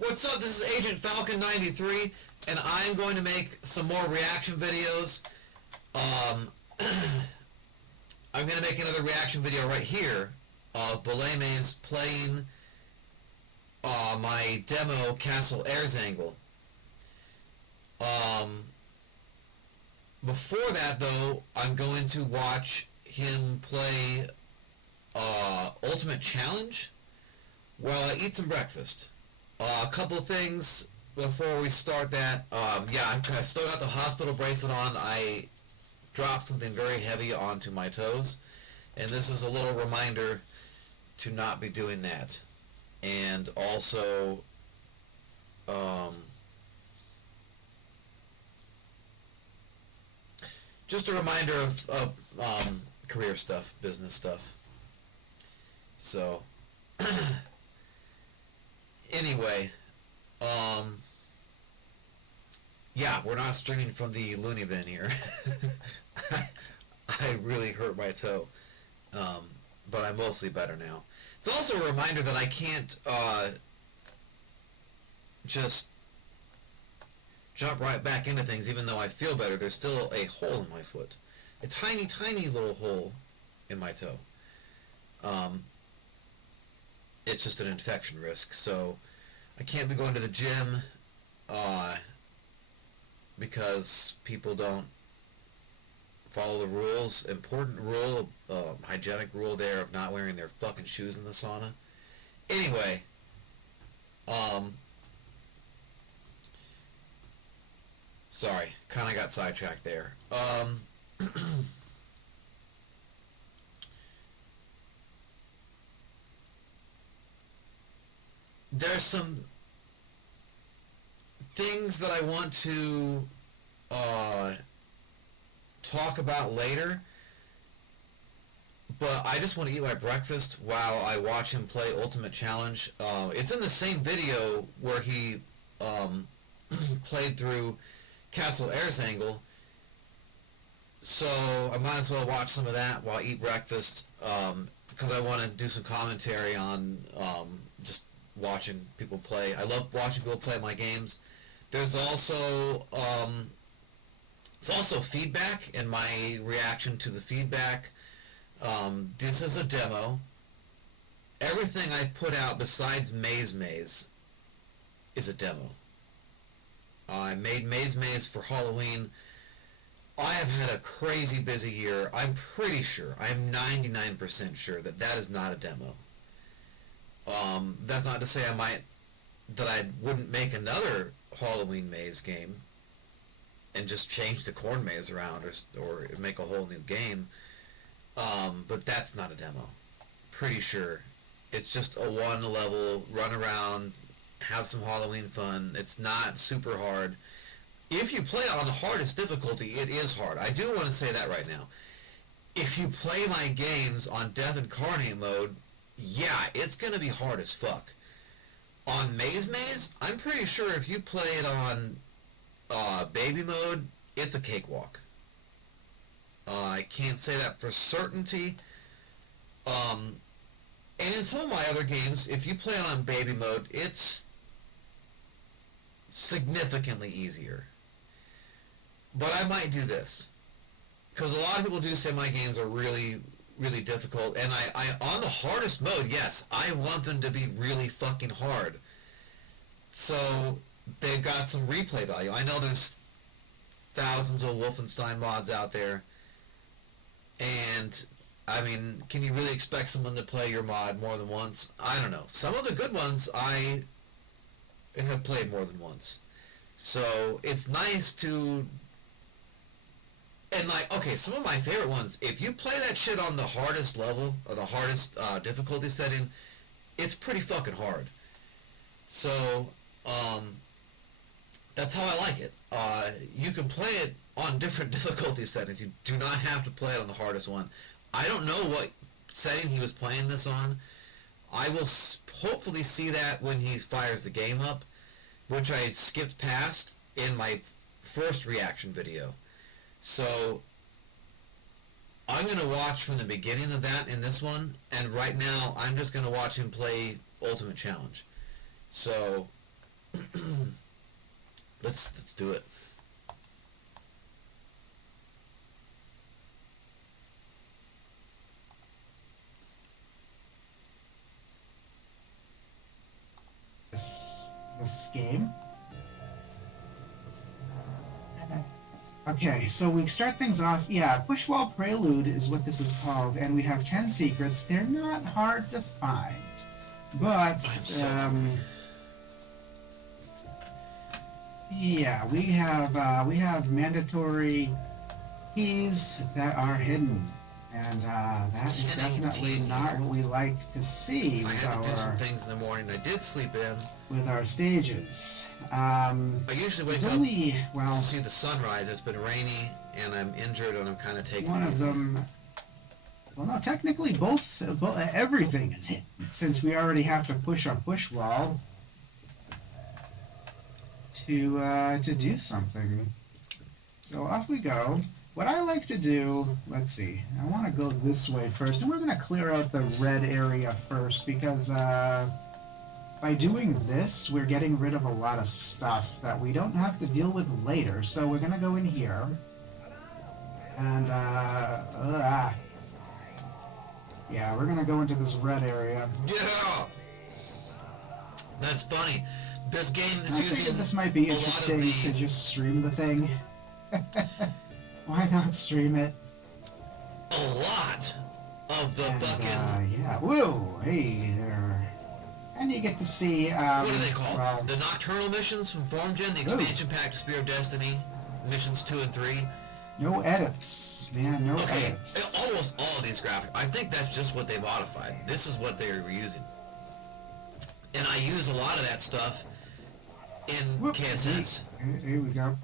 What's up? This is Agent Falcon 93, and I'm going to make some more reaction videos. I'm going to make another reaction video right here of Balames playing my demo Castle Erzengel. Before that, though, I'm going to watch him play Ultimate Challenge while I eat some breakfast. A couple things before we start that. Yeah, I still got the hospital bracelet on. I dropped something very heavy onto my toes, and this is a little reminder to not be doing that. And also, just a reminder of career stuff, business stuff. So, anyway, yeah, we're not streaming from the loony bin here. I really hurt my toe, but I'm mostly better now. It's also a reminder that I can't just jump right back into things even though I feel better. There's still a hole in my foot, a tiny, tiny little hole in my toe. It's just an infection risk, so I can't be going to the gym because people don't follow the rules. Important rule, hygienic rule there of not wearing their fucking shoes in the sauna. Anyway, sorry, kind of got sidetracked there. There's some things that I want to talk about later, but I just want to eat my breakfast while I watch him play Ultimate Challenge. It's in the same video where he played through Castle Erzengel, so I might as well watch some of that while I eat breakfast, because I want to do some commentary on just watching people play. I love watching people play my games. There's also feedback and my reaction to the feedback. This is a demo. Everything I put out besides Maze is a demo. I made Maze for Halloween. I have had a crazy busy year. I'm pretty sure, I'm 99% sure that is not a demo. That's not to say that I wouldn't make another Halloween maze game and just change the corn maze around or make a whole new game. But that's not a demo. Pretty sure. It's just a one level, run around, have some Halloween fun. It's not super hard. If you play on the hardest difficulty, it is hard. I do want to say that right now. If you play my games on Death Incarnate mode, yeah, it's going to be hard as fuck. On Maze, I'm pretty sure if you play it on baby mode, it's a cakewalk. I can't say that for certainty. And in some of my other games, if you play it on baby mode, it's significantly easier. But I might do this, because a lot of people do say my games are really, really difficult, and I on the hardest mode, yes, I want them to be really fucking hard. So they've got some replay value. I know there's thousands of Wolfenstein mods out there, and I mean, can you really expect someone to play your mod more than once? I don't know. Some of the good ones I have played more than once. So it's nice to... And like, okay, some of my favorite ones, if you play that shit on the hardest level, or the hardest difficulty setting, it's pretty fucking hard. So, that's how I like it. You can play it on different difficulty settings. You do not have to play it on the hardest one. I don't know what setting he was playing this on. I will hopefully see that when he fires the game up, which I skipped past in my first reaction video. So I'm going to watch from the beginning of that in this one, and right now I'm just going to watch him play Ultimate Challenge. So Let's do it. This game. Okay, so we start things off. Yeah, Push Wall Prelude is what this is called, and we have 10 secrets. They're not hard to find, but yeah, we have mandatory keys that are hidden, and that is definitely not what we like to see I with had to do some our things in the morning I did sleep in. with our stages. I usually wake up Only, well, to see the sunrise. It's been rainy, and I'm injured, and I'm kind of taking one it of easy. them. Well, no, technically both everything is hidden, since we already have to push our push wall to do something. So off we go. What I like to do, let's see, I want to go this way first, and we're going to clear out the red area first, because by doing this, we're getting rid of a lot of stuff that we don't have to deal with later. So we're going to go in here, and yeah, we're going to go into this red area. Yeah, that's funny. This game is I think using this might be a lot interesting of the, to just stream the thing. Why not stream it? a lot of the And, fucking yeah, whoa, hey there. And you get to see, what are they called? well, The nocturnal missions from FormGen, the expansion pack to Spear of Destiny, missions 2 and 3. no edits, man, no Okay, edits. almost all of these graphics. I think that's just what they modified. This is what they were using, and I use a lot of that stuff in Whoop, KSS. Here we go.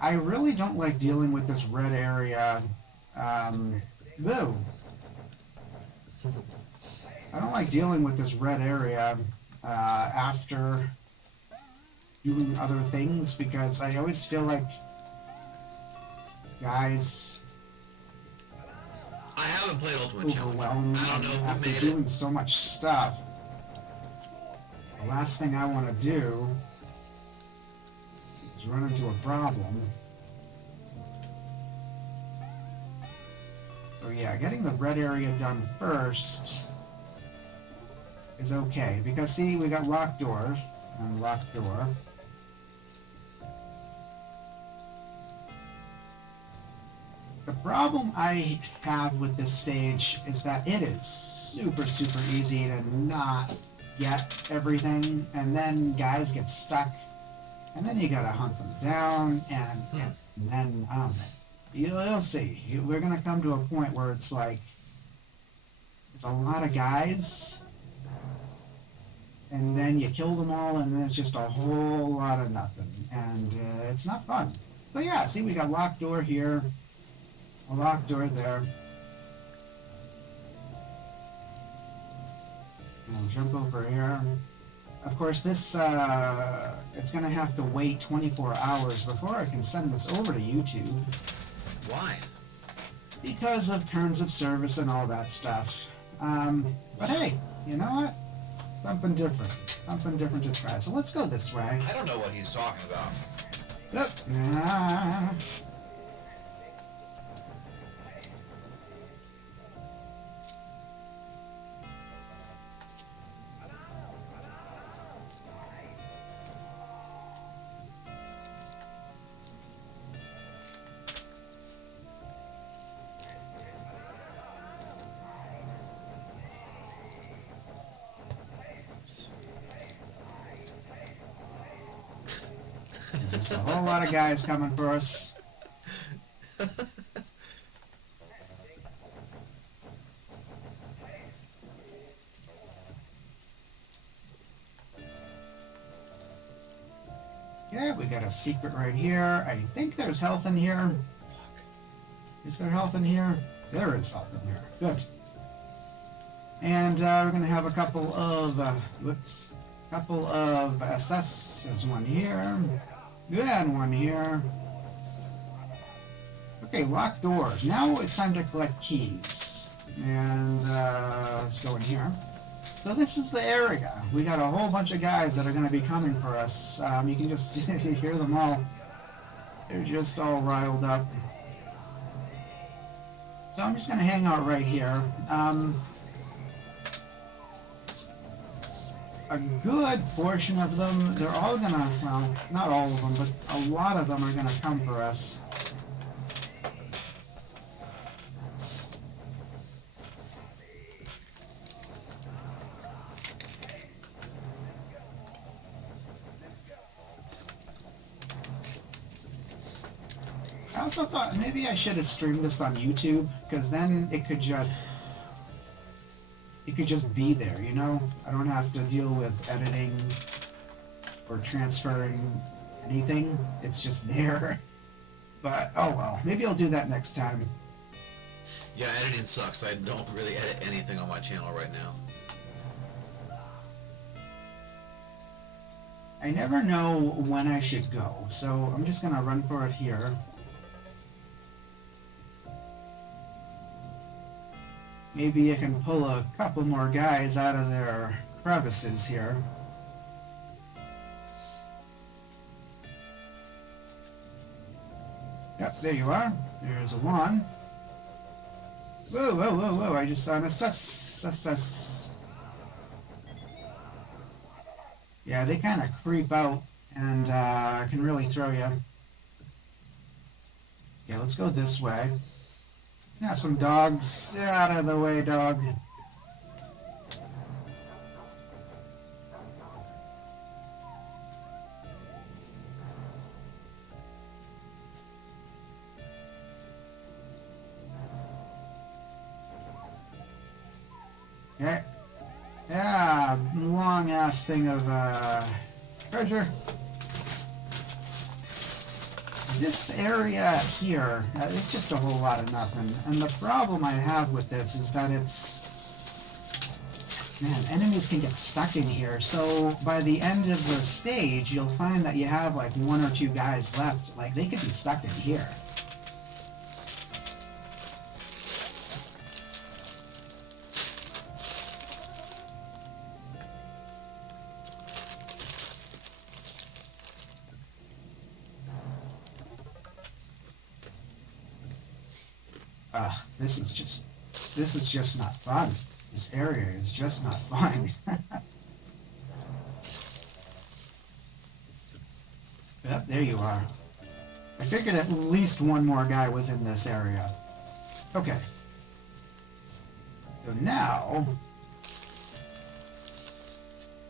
I really don't like dealing with this red area. Whoa. I don't like dealing with this red area after doing other things, because I always feel like, guys, I haven't played Ultimate Challenge. overwhelmed I don't know who after made doing it. so much stuff. The last thing I want to do is run into a problem. So yeah, getting the red area done first is okay, because see, we got locked doors and locked door. The problem I have with this stage is that it is super easy to not get everything, and then guys get stuck, and then you gotta hunt them down, and then you'll see. We're gonna come to a point where it's like, it's a lot of guys, and then you kill them all, and then it's just a whole lot of nothing, and it's not fun. So yeah, see, we got locked door here, a locked door there. And jump over here. Of course, this, it's gonna have to wait 24 hours before I can send this over to YouTube, Why? because of terms of service and all that stuff. But hey, you know what? Something different. Something different to try. So let's go this way. I don't know what he's talking about. Yep. Ah. There's a whole lot of guys coming for us. Yeah, we got a secret right here. I think there's health in here. Is there health in here? There is health in here. Good. And we're gonna have a couple of couple of SS. There's one here. And one here. Okay, locked doors. Now it's time to collect keys. And let's go in here. So this is the area. We got a whole bunch of guys that are going to be coming for us. You can just hear them all. They're just all riled up. So I'm just going to hang out right here. A good portion of them, they're all going to, well, not all of them, but a lot of them are going to come for us. I also thought maybe I should have streamed this on YouTube, because then it could just be there, you know? I don't have to deal with editing or transferring anything. It's just there. But oh well, maybe I'll do that next time. Yeah, editing sucks. I don't really edit anything on my channel right now. I never know when I should go, so I'm just gonna run for it here. Maybe I can pull a couple more guys out of their crevices here. Yep, there you are. There's one. Whoa, whoa, whoa, whoa, I just saw an sus. Yeah, they kind of creep out and can really throw you. Yeah, let's go this way. Have some dogs. Get out of the way, dog. Okay. Yeah, long ass thing of treasure. This area here, it's just a whole lot of nothing. And the problem I have with this is that it's... Man, enemies can get stuck in here. So by the end of the stage, you'll find that you have like one or two guys left. Like, they could be stuck in here. This is just not fun. This area is just not fun. Yep, there you are. I figured at least one more guy was in this area. Okay. So now...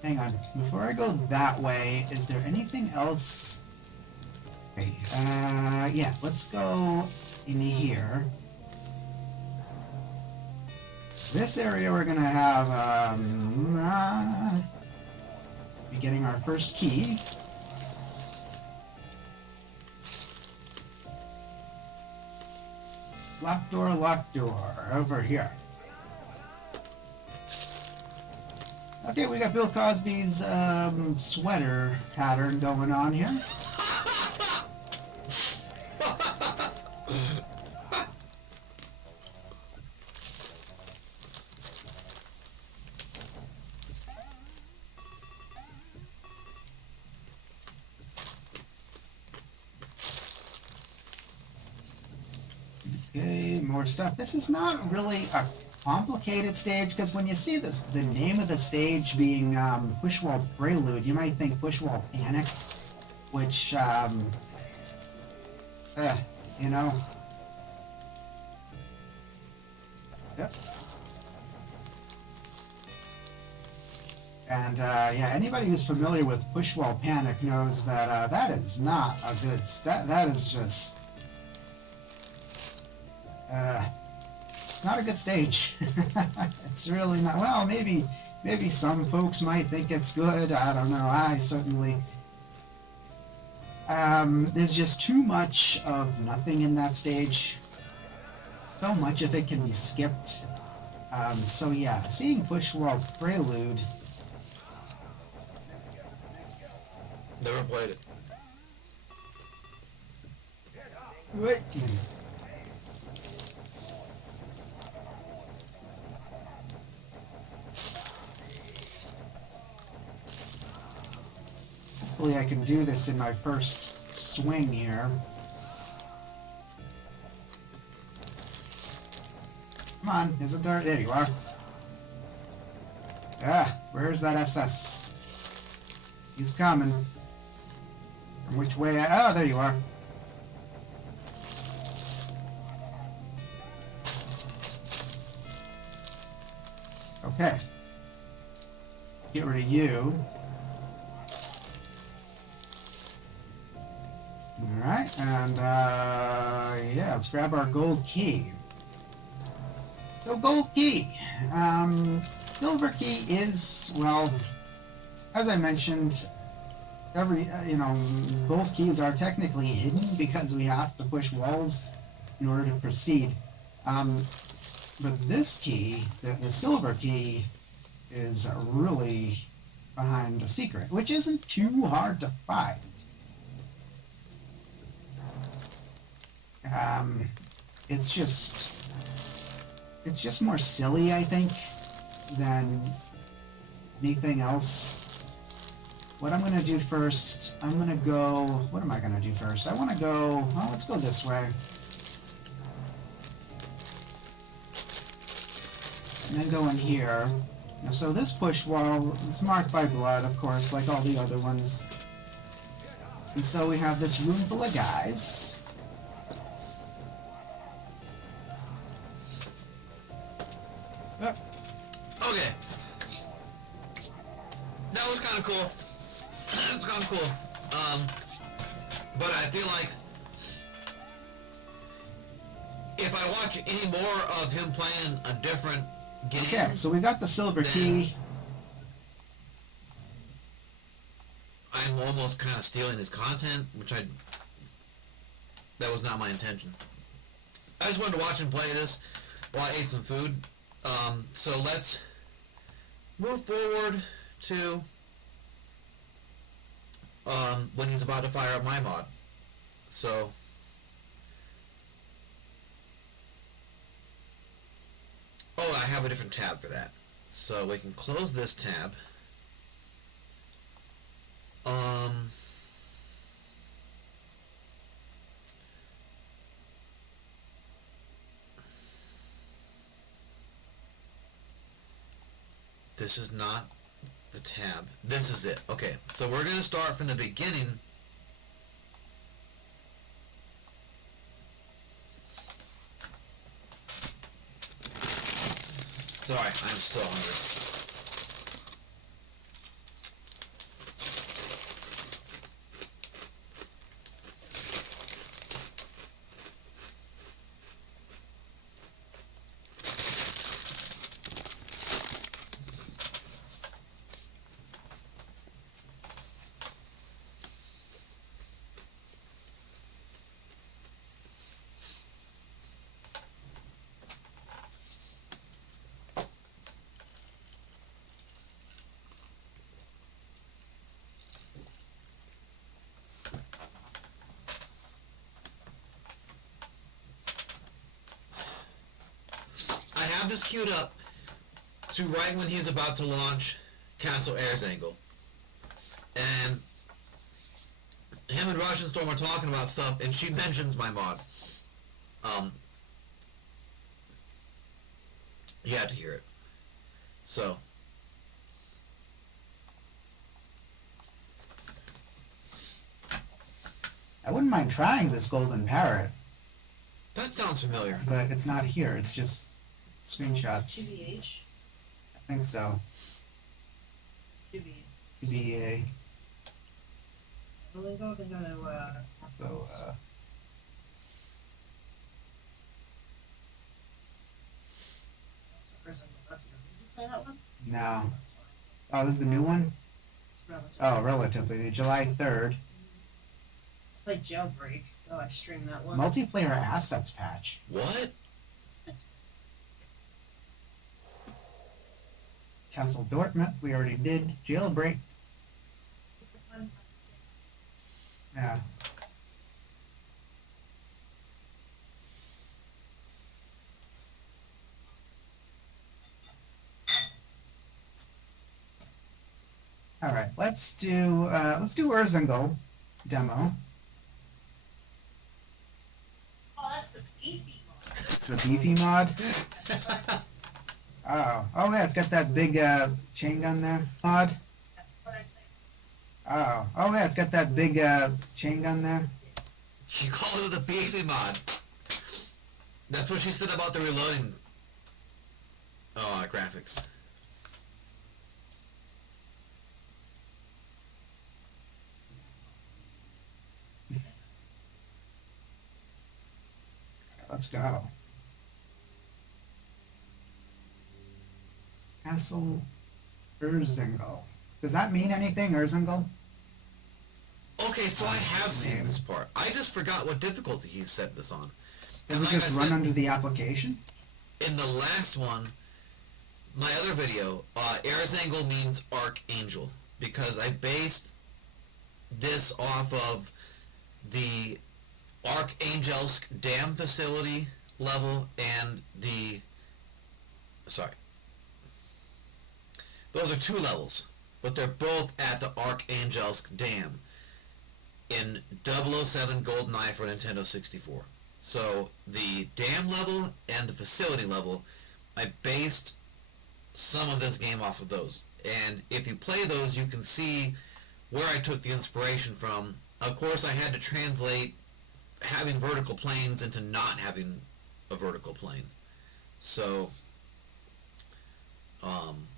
Hang on. Before I go that way, is there anything else? Okay, yeah, let's go in here. This area we're gonna have, be getting our first key. Locked door, over here. Okay, we got Bill Cosby's, sweater pattern going on here. Okay, more stuff. This is not really a complicated stage, because when you see this, the name of the stage being Pushwall Prelude, you might think Pushwall Panic, which, you know. Yep. And, yeah, anybody who's familiar with Pushwall Panic knows that that is not a good... That is just... not a good stage. It's really not. Well, maybe some folks might think it's good. I don't know. I certainly. There's just too much of nothing in that stage. So much of it can be skipped. So yeah, seeing Pushwall Prelude. Never played it. Wait. hopefully I can do this in my first swing here. Come on, isn't there? There you are. Ah, where's that SS? He's coming. From which way? Oh, there you are. Okay. Get rid of you. Alright, and yeah, let's grab our gold key. So gold key. Silver key is, well, as I mentioned, both keys are technically hidden because we have to push walls in order to proceed. But this key, the silver key, is really behind a secret, which isn't too hard to find. It's just more silly, I think, than anything else. What I'm going to do first, I'm going to go... What am I going to do first? I want to go... Well, let's go this way. And then go in here. So this push wall is marked by blood, of course, like all the other ones. And so we have this room full of guys. Okay. That was kind of cool. It's kind of cool. But I feel like if I watch any more of him playing a different game... Okay, so we got the silver key. I'm almost kind of stealing his content, that was not my intention. I just wanted to watch him play this while I ate some food. So let's move forward to when he's about to fire up my mod. So I have a different tab for that. So we can close this tab. This is not the tab. This is it. Okay, so we're going to start from the beginning. Sorry, I'm still hungry. Have this queued up to right when he's about to launch Castle Erzengel. And him and Russian Storm are talking about stuff, and she mentions my mod. You had to hear it. So. I wouldn't mind trying this golden parrot. That sounds familiar. But it's not here, it's just screenshots. TBH? I think so. TBA. Well, then go to, So, that's good. Did you play that one? no. That's fine. Oh, this is the new one? Relative. Oh, relatively. July 3rd. I played Jailbreak. Oh, I streamed that one. Multiplayer assets patch. What? Castle Dortmund, we already did. Jailbreak. Yeah. All right, let's do Erzengel demo. Oh, that's the beefy one. It's the beefy mod. Oh, yeah, it's got that big chain gun there. Mod. That's what I think. Oh, yeah, it's got that big chain gun there. She called it the beefy mod. That's what she said about the reloading. Graphics. Let's go. Castle Erzengel. Does that mean anything, Erzengel? Okay, so I have seen this part. I just forgot what difficulty he set this on. Does it Like I just run said, under the application? in the last one, my other video, Erzengel means Archangel, because I based this off of the Archangelsk Dam Facility level and the... Sorry. Those are two levels, but they're both at the Archangelsk Dam in 007 GoldenEye for Nintendo 64. So the dam level and the facility level, I based some of this game off of those. And if you play those, you can see where I took the inspiration from. Of course, I had to translate having vertical planes into not having a vertical plane. So, and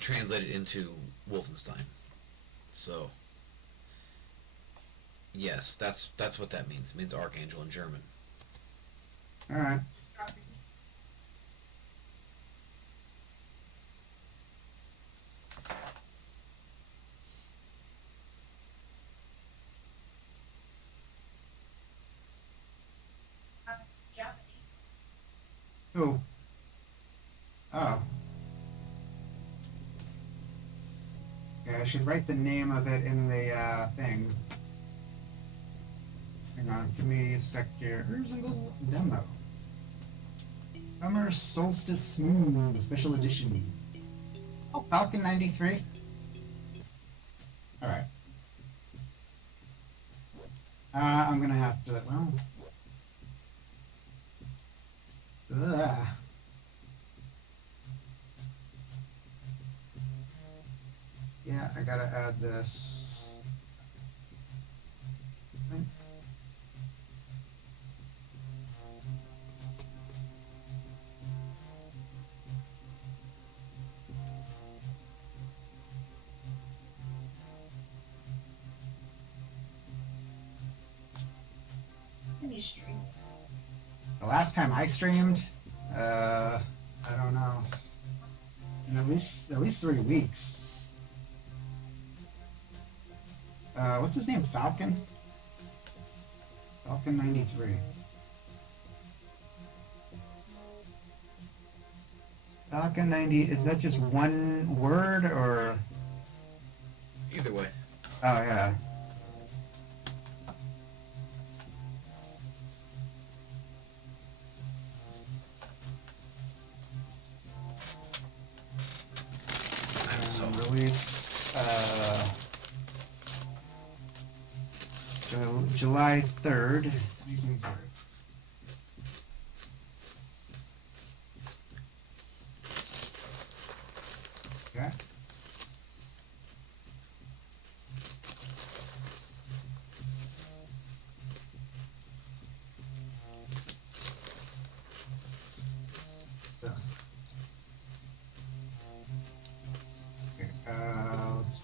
translate it into Wolfenstein. So, yes, that's what that means. It means Archangel in German. All right. Germany. Who? Oh. Okay, I should write the name of it in the thing. Hang on, give me a sec here. Erzengel demo. Summer Solstice Moon Special Edition. Oh, Falcon 93. Alright. I'm gonna have to, well... Ugh. Yeah, I gotta add this. Can you stream? The last time I streamed, I don't know. In at least 3 weeks. What's his name? Falcon? Falcon 93. Falcon 90, is that just one word or? Either way. Oh, yeah. I'm so... Released, July 3rd. Okay. Okay, let's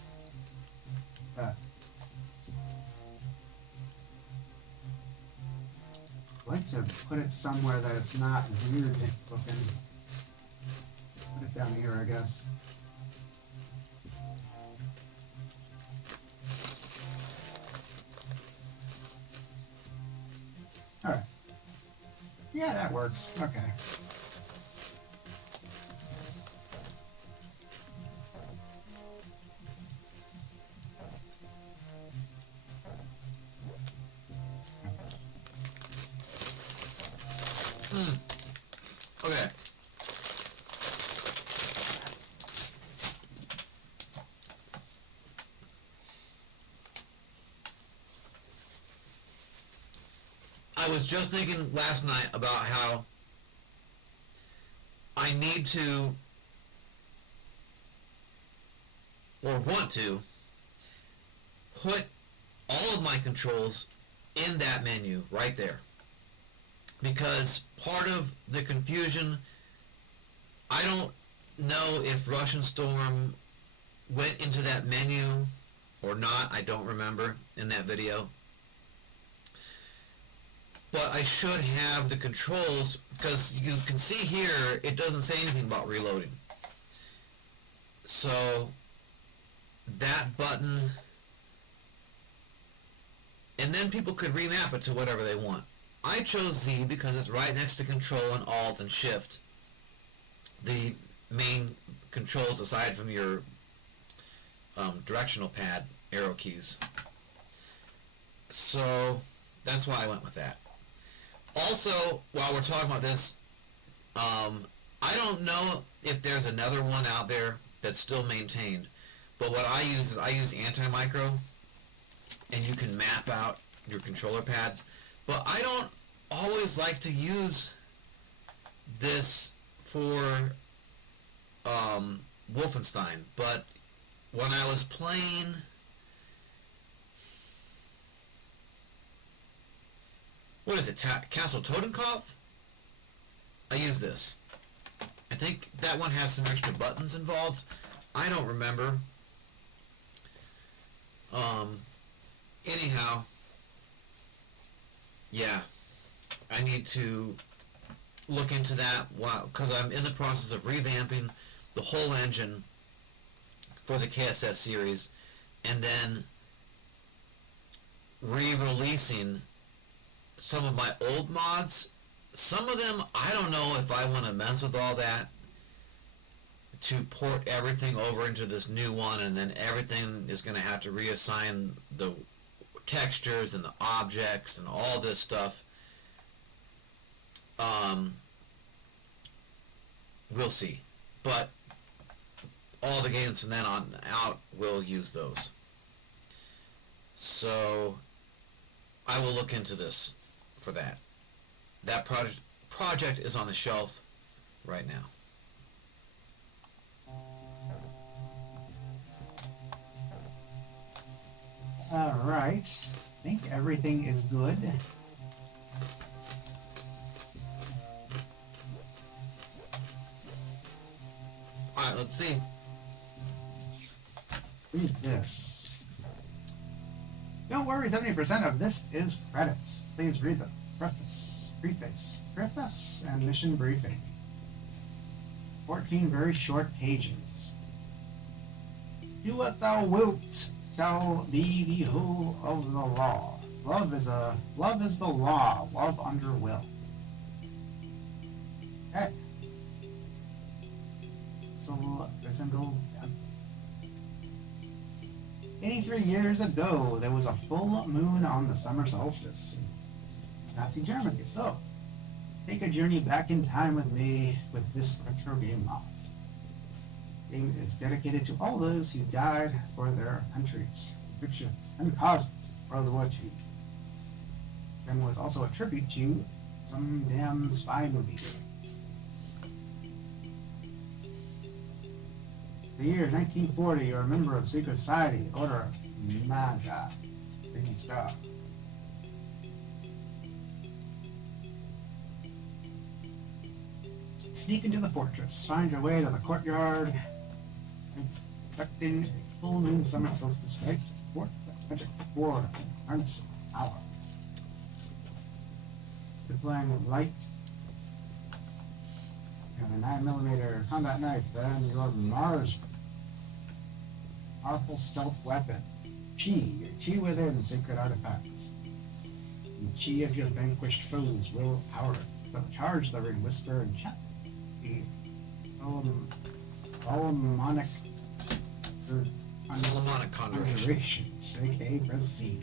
I'd like to put it somewhere that it's not weird looking. Put it down here, I guess. Alright. Yeah, that works. Okay. Okay. I was just thinking last night about how I need to, or want to, put all of my controls in that menu right there. Because part of the confusion, I don't know if Russian Storm went into that menu or not. I don't remember in that video. But I should have the controls, because you can see here it doesn't say anything about reloading. So that button, and then people could remap it to whatever they want. I chose Z because it's right next to Control and Alt and Shift, the main controls aside from your directional pad arrow keys. So that's why I went with that. Also, while we're talking about this, I don't know if there's another one out there that's still maintained, but what I use is I use Anti-Micro, and you can map out your controller pads, but I don't always like to use this for Wolfenstein. But when I was playing what is it, Castle Totenkopf, I use this. I think that one has some extra buttons involved. I don't remember. Anyhow, yeah, I need to look into that because I'm in the process of revamping the whole engine for the KSS series, and then re-releasing some of my old mods. Some of them, I don't know if I want to mess with all that to port everything over into this new one, and then everything is going to have to reassign the textures and the objects and all this stuff. We'll see. But all the games from then on out will use those. So I will look into this for that. That project is on the shelf right now. Alright. I think everything is good. Alright, let's see. Read this. Don't worry, 70% of this is credits. Please read the preface, and mission briefing. 14 very short pages. Do what thou wilt shall be the whole of the law. Love is the law. Love under will. Okay. So Erzengel. 83 years ago, there was a full moon on the summer solstice in Nazi Germany. So, take a journey back in time with me with this retro game mod. The game is dedicated to all those who died for their countries, convictions, and causes in World War II. The game was also a tribute to some damn spy movie. The year 1940, you're a member of secret society, Order of Magi, Green Star. Sneak into the fortress, find your way to the courtyard, expecting a full moon summer solstice right to the magic war and harness power. Deploying light and a 9mm combat knife, and your Mars powerful stealth weapon, your chi within sacred artifacts. And the chi of your vanquished foes will power it. They'll charge the ring, whisper, and chat. The Solomonic Conjurations, aka press Z.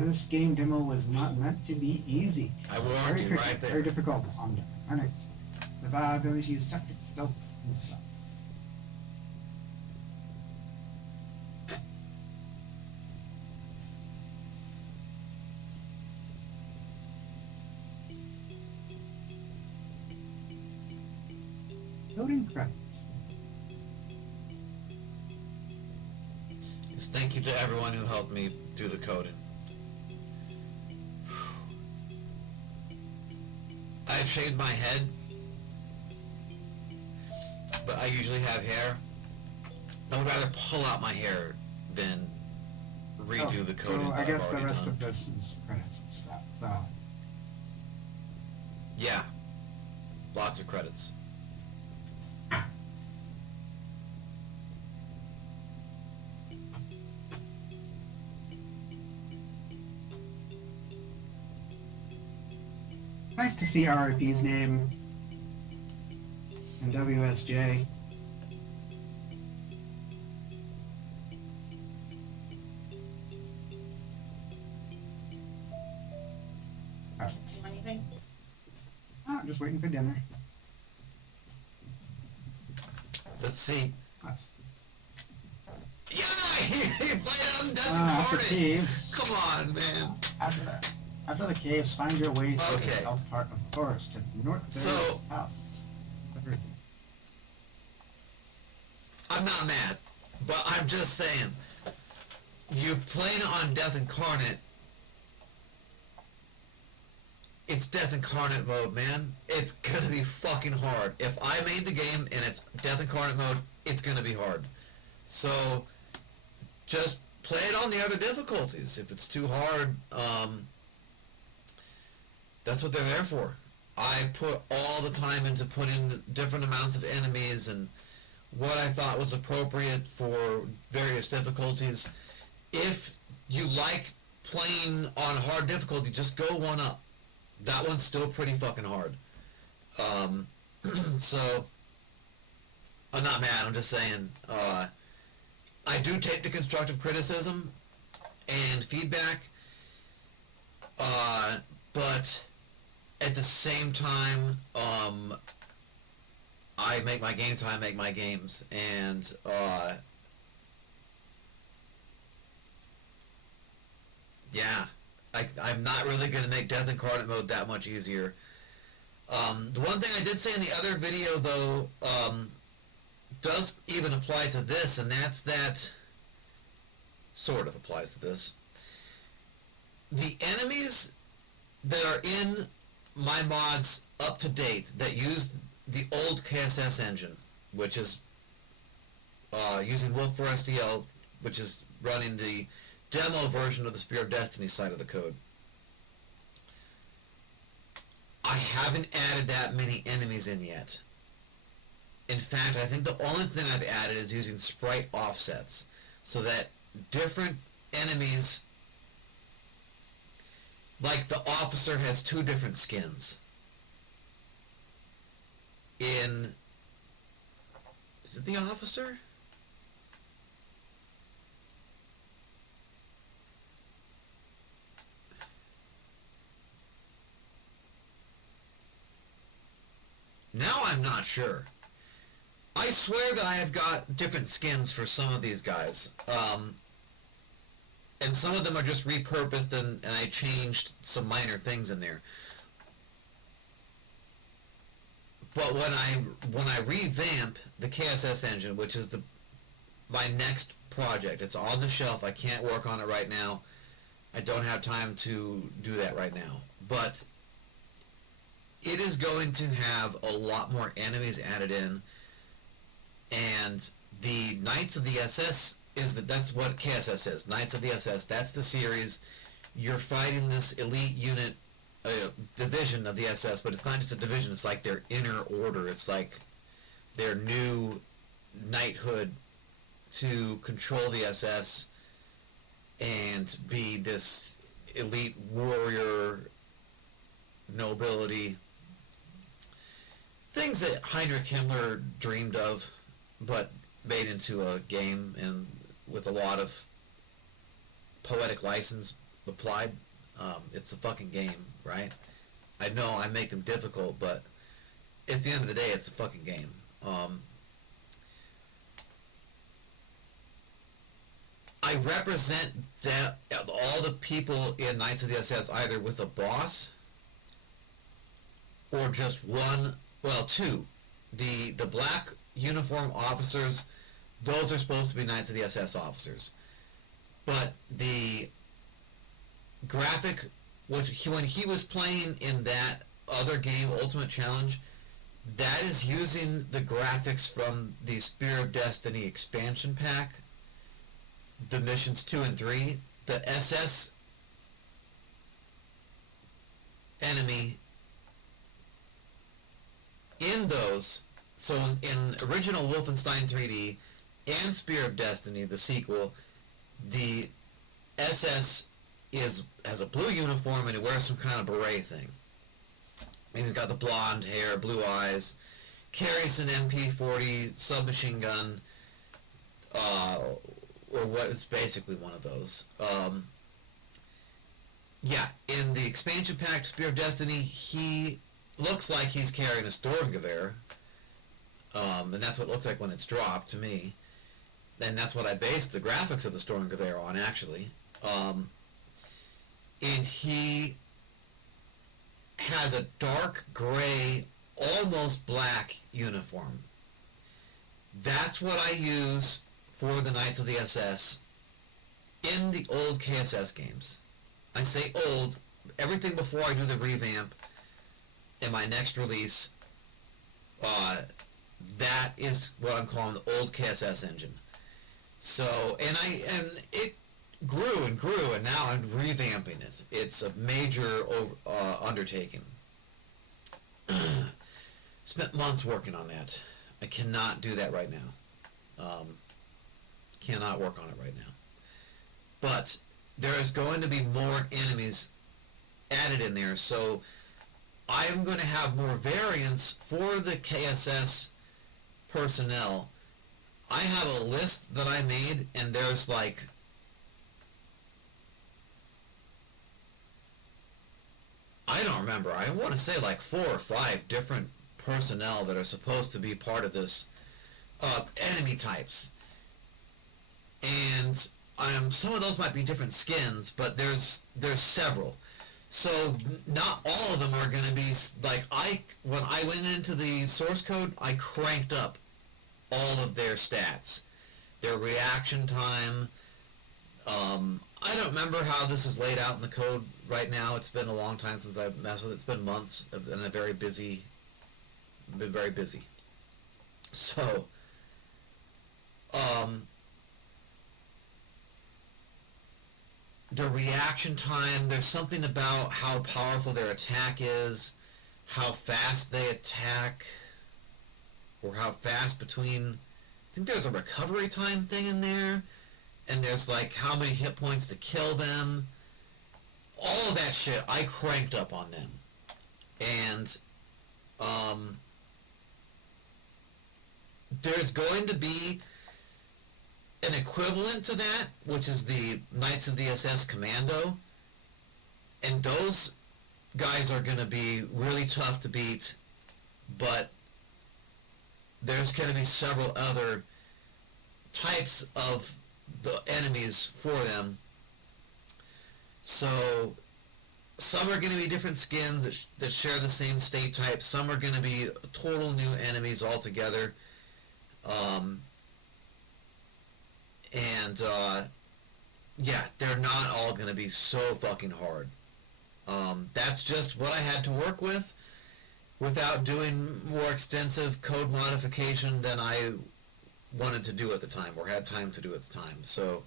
This game demo was not meant to be easy. I will argue right there. Very difficult on the ability to use tactics, stealth, and stuff. Loading credits. Just thank you to everyone who helped me do the coding. I've shaved my head, but I usually have hair. I would rather pull out my hair than redo the coding. So I guess the rest of this is credits and stuff. So. Yeah, lots of credits. Nice to see RIP's name and WSJ. Oh. Anything? Oh, I'm just waiting for dinner. Let's see. That's Yeah, he played on Death after Incarnate. caves. Come on, man. After the caves, find your way through the Okay. south part of the forest to north of So- the house. I'm not mad, but I'm just saying, you're playing on Death Incarnate. It's Death Incarnate mode, man. It's gonna be fucking hard. If I made the game and it's Death Incarnate mode, it's gonna be hard. So, just play it on the other difficulties. If it's too hard, that's what they're there for. I put all the time into putting the different amounts of enemies and what I thought was appropriate for various difficulties. If you like playing on hard difficulty, just go one up. That one's still pretty fucking hard. So, I'm not mad, I'm just saying, I do take the constructive criticism and feedback, but at the same time, I make my games how I make my games, and yeah, I'm not really going to make Death Incarnate mode that much easier. The one thing I did say in the other video, though, does even apply to this, and that's that, sort of applies to this. The enemies that are in my mods up to date that use the old KSS engine, which is using Wolf for SDL, which is running the demo version of the Spear of Destiny side of the code. I haven't added that many enemies in yet. In fact, I think the only thing I've added is using sprite offsets, so that different enemies, like the officer has 2 different skins. Is it the officer? Now I'm not sure. I swear that I have got different skins for some of these guys. And some of them are just repurposed and I changed some minor things in there. But when I revamp the KSS engine, which is my next project, it's on the shelf. I can't work on it right now. I don't have time to do that right now. But it is going to have a lot more enemies added in, and the Knights of the SS that's what KSS is. Knights of the SS. That's the series. You're fighting this elite unit, division of the SS, but it's not just a division. It's like their inner order. It's like their new knighthood to control the SS and be this elite warrior nobility. Things that Heinrich Himmler dreamed of, but made into a game and with a lot of poetic license applied. It's a fucking game, right? I know I make them difficult, but at the end of the day, it's a fucking game. I represent that all the people in Knights of the SS either with a boss or just one, well, 2. the black uniform officers, those are supposed to be Knights of the SS officers. But the graphic, when he was playing in that other game, Ultimate Challenge, that is using the graphics from the Spear of Destiny expansion pack, the missions 2 and 3. The SS enemy in those, so in original Wolfenstein 3D and Spear of Destiny, the sequel, the SS has a blue uniform and he wears some kind of beret thing. And he's got the blonde hair, blue eyes, carries an MP40 submachine gun, or what is basically one of those. Yeah, in the expansion pack Spear of Destiny, he looks like he's carrying a Stormgewehr, and that's what it looks like when it's dropped to me. And that's what I based the graphics of the Stormgewehr on, actually. And he has a dark gray, almost black uniform. That's what I use for the Knights of the SS in the old KSS games. I say old, everything before I do the revamp in my next release, that is what I'm calling the old KSS engine. So, and it grew and grew, and now I'm revamping it. It's a major undertaking. Spent months working on that. I cannot do that right now. Cannot work on it right now. But there is going to be more enemies added in there, so I am going to have more variants for the KSS personnel. I have a list that I made, and there's like I don't remember. I want to say like 4 or 5 different personnel that are supposed to be part of this enemy types. And some of those might be different skins, but there's several. So not all of them are going to be like when I went into the source code, I cranked up all of their stats, their reaction time. I don't remember how this is laid out in the code right now. It's been a long time since I've messed with it. It's been months and been very busy. So, the reaction time, there's something about how powerful their attack is, how fast they attack, or how fast between, I think there's a recovery time thing in there, and there's like how many hit points to kill them. All of that shit I cranked up on them. And there's going to be an equivalent to that, which is the Knights of the SS Commando, and those guys are going to be really tough to beat, but there's going to be several other types of the enemies for them. So some are going to be different skins that share the same state type. Some are going to be total new enemies altogether. Yeah, they're not all going to be so fucking hard. That's just what I had to work with without doing more extensive code modification than I wanted to do at the time or had time to do at the time. So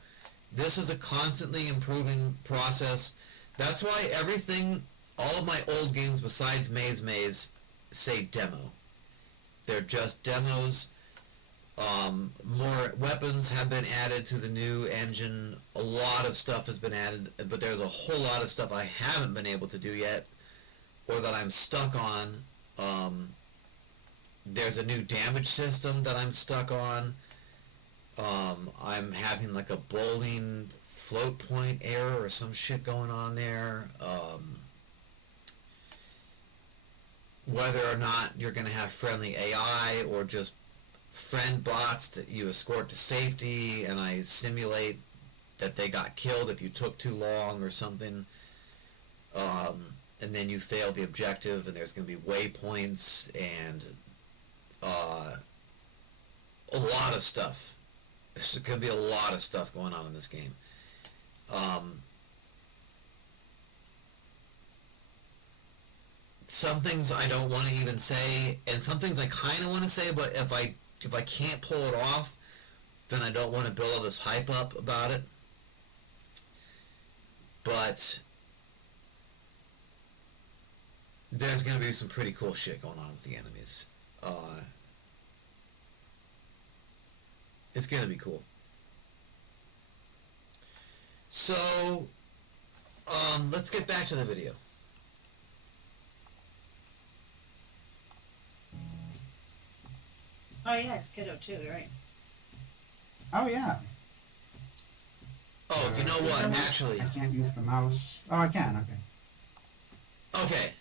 this is a constantly improving process. That's why everything, all of my old games besides Maze say demo. They're just demos. More weapons have been added to the new engine. A lot of stuff has been added, but there's a whole lot of stuff I haven't been able to do yet, or that I'm stuck on. There's a new damage system that I'm stuck on. I'm having like a bowling float point error or some shit going on there. Whether or not you're going to have friendly AI or just friend bots that you escort to safety, and I simulate that they got killed if you took too long or something, and then you fail the objective, and there's going to be waypoints and a lot of stuff. There's going to be a lot of stuff going on in this game. Some things I don't want to even say, and some things I kind of want to say, but if I can't pull it off, then I don't want to build all this hype up about it. But there's going to be some pretty cool shit going on with the enemies. It's going to be cool. So, let's get back to the video. Oh yeah, it's Kiddo too, right? Oh yeah. Oh, you know what? Actually, I can't use the mouse. Oh, I can. Okay. okay.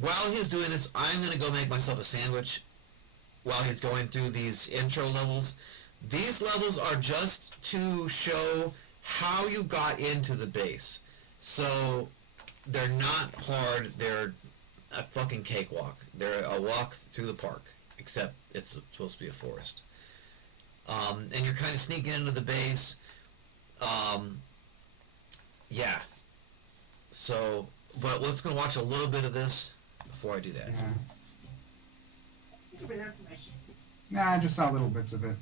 While he's doing this, I'm going to go make myself a sandwich while he's going through these intro levels. These levels are just to show how you got into the base. So, they're not hard. They're a fucking cakewalk. They're a walk through the park, except it's supposed to be a forest. And you're kind of sneaking into the base. Yeah. So, but let's go watch a little bit of this before I do that. Yeah. Nah, I just saw little bits of it.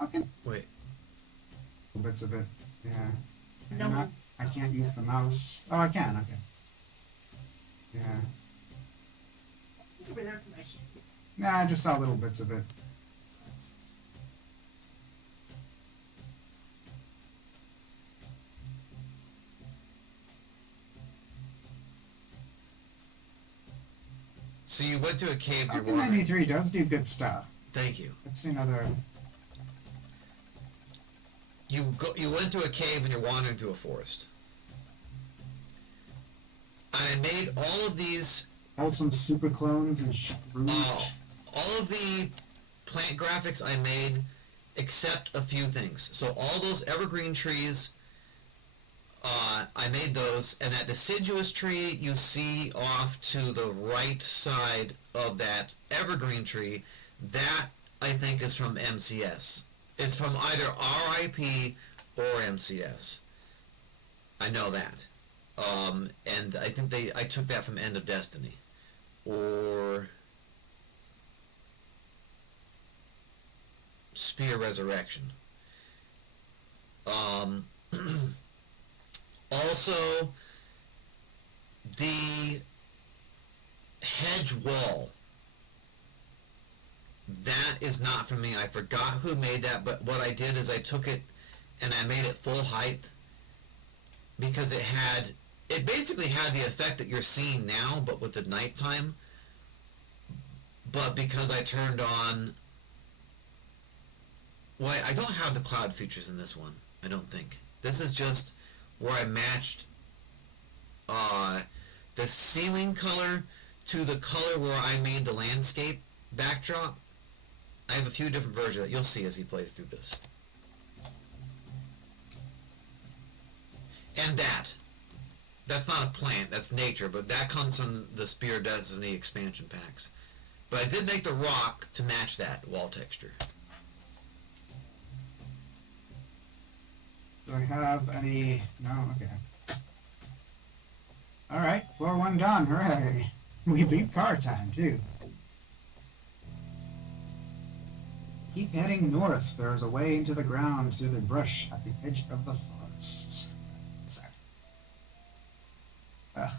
Okay. Wait. Little bits of it. Yeah. No. I can't use the mouse. Oh, I can. Okay. Yeah. Nah, I just saw little bits of it. So you went to a cave. You're Falcon wandering. 93 does do good stuff. Thank you. I've seen other. You went to a cave and you're wandering through a forest. I made all of these. Some super clones and shrews. All of the plant graphics I made, except a few things. So all those evergreen trees, I made those, and that deciduous tree you see off to the right side of that evergreen tree, that I think is from MCS. It's from either RIP or MCS. I know that. And I think I took that from End of Destiny. Or Spear Resurrection. Also, the hedge wall. That is not for me. I forgot who made that, but what I did is I took it and I made it full height because it basically had the effect that you're seeing now, but with the nighttime. But because I turned on... Well, I don't have the cloud features in this one. I don't think. This is just where I matched the ceiling color to the color where I made the landscape backdrop. I have a few different versions that you'll see as he plays through this. And that's not a plant, that's nature, but that comes from the Spear Destiny expansion packs. But I did make the rock to match that wall texture. Do I have any? No? Okay. Alright, 4-1 done. Hooray. We beat car time, too. Keep heading north. There is a way into the ground through the brush at the edge of the forest. Sorry. Ugh.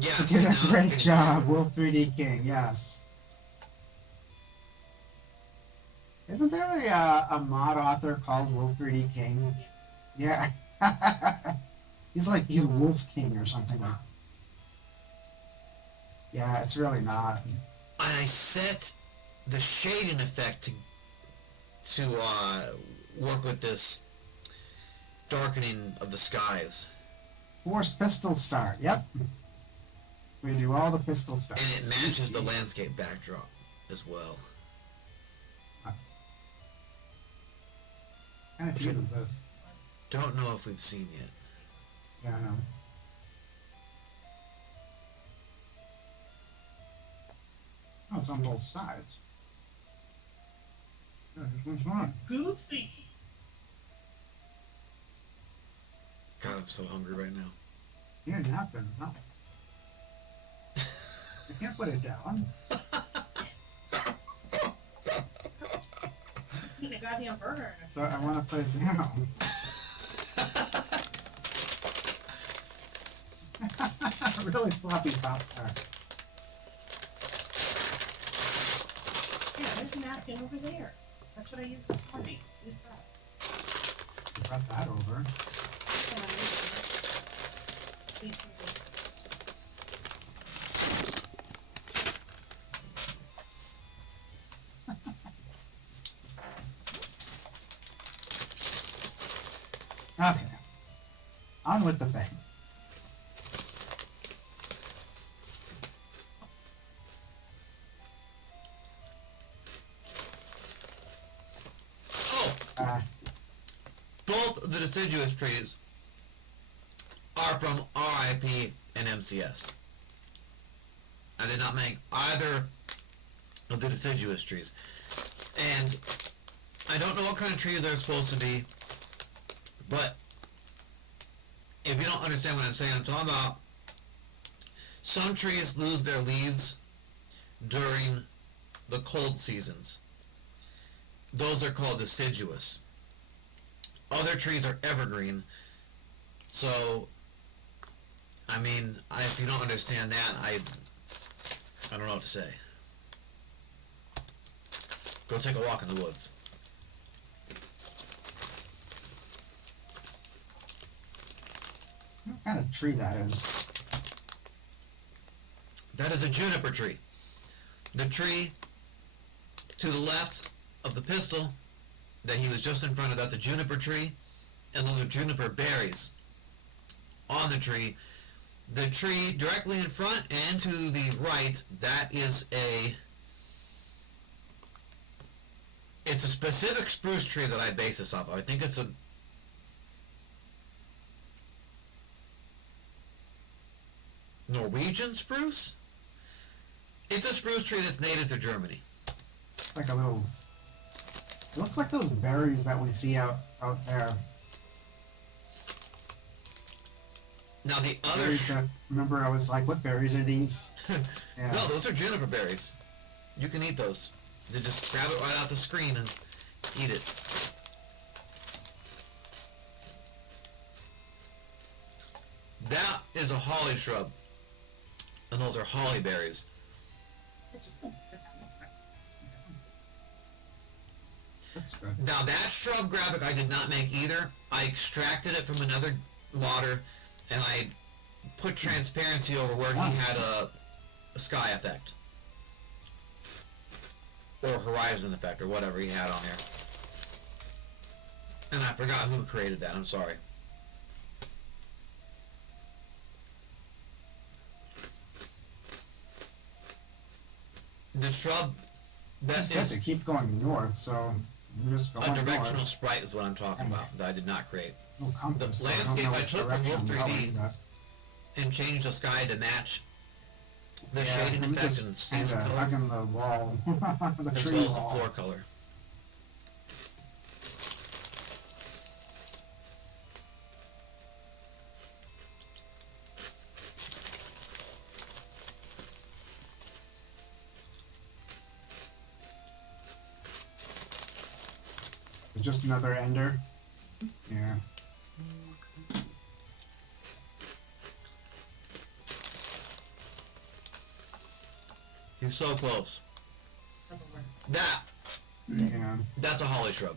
Yes, You did now a it's great getting job, better. Wolf 3D King, yes. Isn't there a mod author called Wolf 3D King? Yeah. he's Wolf King or something like that. Yeah, it's really not. And I set the shading effect to work with this darkening of the skies. Forced pistol start. Yep. We do all the pistol starts. And it matches the landscape backdrop as well. What kind of feud is this? Don't know if we've seen yet. Yeah, I know. Oh, it's on both sides. Yeah, this one's fine. Goofy. God, I'm so hungry right now. Yeah, nothing. No. You can't put it down. Eat a goddamn burger. But I want to put it down. Really floppy Pop-Tart. Yeah, there's a napkin over there. That's what I used this morning. Use that. You brought that over. Okay. On with the thing. Oh! Uh, Both the deciduous trees are from RIP and MCS. I did not make either of the deciduous trees. And I don't know what kind of trees they're supposed to be, but if you don't understand what I'm saying, I'm talking about some trees lose their leaves during the cold seasons. Those are called deciduous. Other trees are evergreen. So, I mean, if you don't understand that, I don't know what to say. Go take a walk in the woods. what kind of tree that is? That is a juniper tree. The tree to the left of the pistol that he was just in front of, that's a juniper tree, and those are juniper berries on the tree. The tree directly in front and to the right, that is it's a specific spruce tree that I base this off of. I think it's a Norwegian spruce? It's a spruce tree that's native to Germany. Like a little. It looks like those berries that we see out there. Now the other Berries that, remember, I was like, "What berries are these?" Yeah. No, those are juniper berries. You can eat those. You just grab it right off the screen and eat it. That is a holly shrub. And those are holly berries. That's good. Now that shrub graphic I did not make either. I extracted it from another modder and I put transparency over where he had a sky effect. Or horizon effect, or whatever he had on here. And I forgot who created that, I'm sorry. The shrub that It says is to keep going north, so we're just going a directional north. sprite is what I'm talking about, that I did not create. No compass, The so I don't landscape know I which took from direction Wolf I'm 3D going, but- and changed the sky to match the Yeah, shading I'm effect just and season kinda color, hugging the wall, the as tree well as wall. the floor color. Just another ender. Yeah. He's so close. Everywhere. Yeah. That's a holly shrub.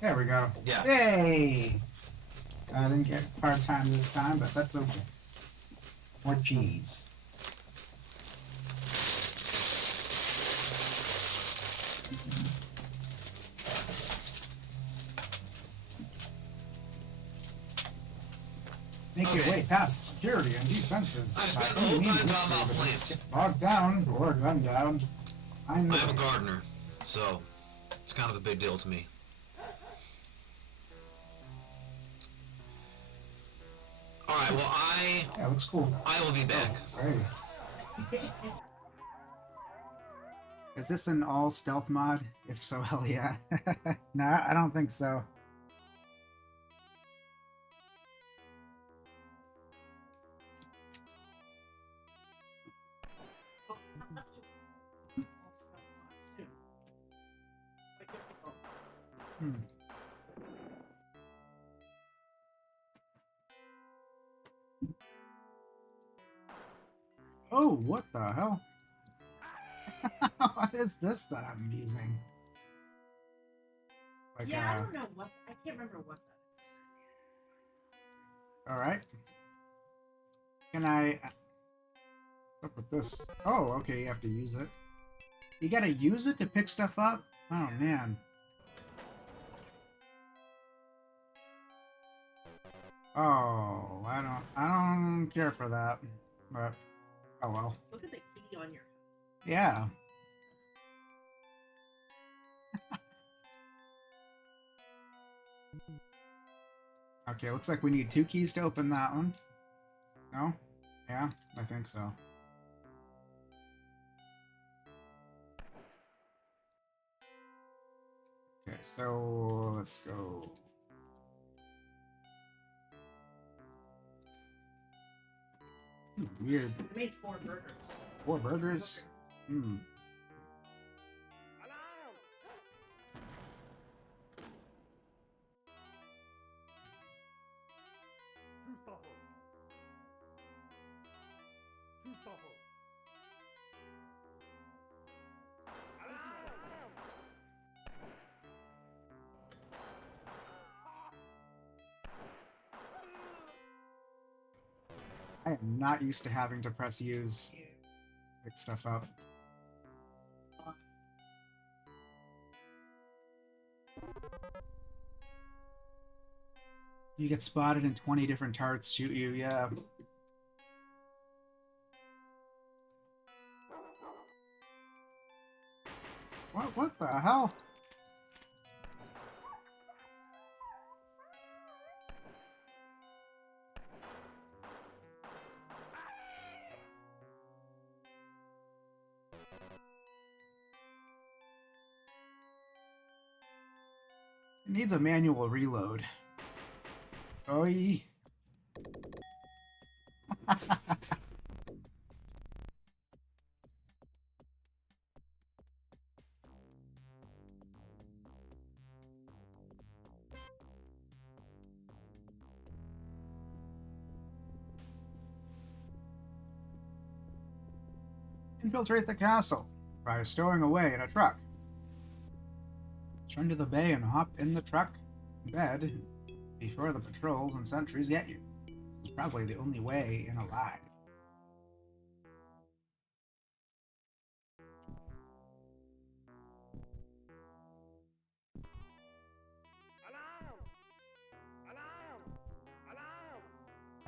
There we go. Yeah. Yay! I didn't get hard time this time, but that's okay. More cheese. Make your way past security and defenses. I spent the whole time talking about plants. Get bogged down or gunned down. I'm a gardener, so it's kind of a big deal to me. Alright, well Yeah, looks cool. I will be back. Oh, great. Is this an all stealth mod? If so, hell yeah. Nah, I don't think so. Hmm. Oh, what the hell? What is this that I'm using? Like, yeah, I don't know what. I can't remember what that is. Alright. Can I... What's up with this? Oh, okay, you have to use it. You gotta use it to pick stuff up? Oh, man. Oh, I don't care for that. But, oh well. Look at the key on your. Yeah. Okay, looks like we need 2 keys to open that one. No? Yeah, I think so. Okay, so let's go. Weird. I made 4 burgers. 4 burgers? Hmm. I am not used to having to press use. Pick stuff up. You get spotted and 20 different tarts shoot you, yeah. What the hell? It needs a manual reload. Oi. Infiltrate the castle by stowing away in a truck. Turn to the bay and hop in the truck bed before the patrols and sentries get you. It's probably the only way in alive.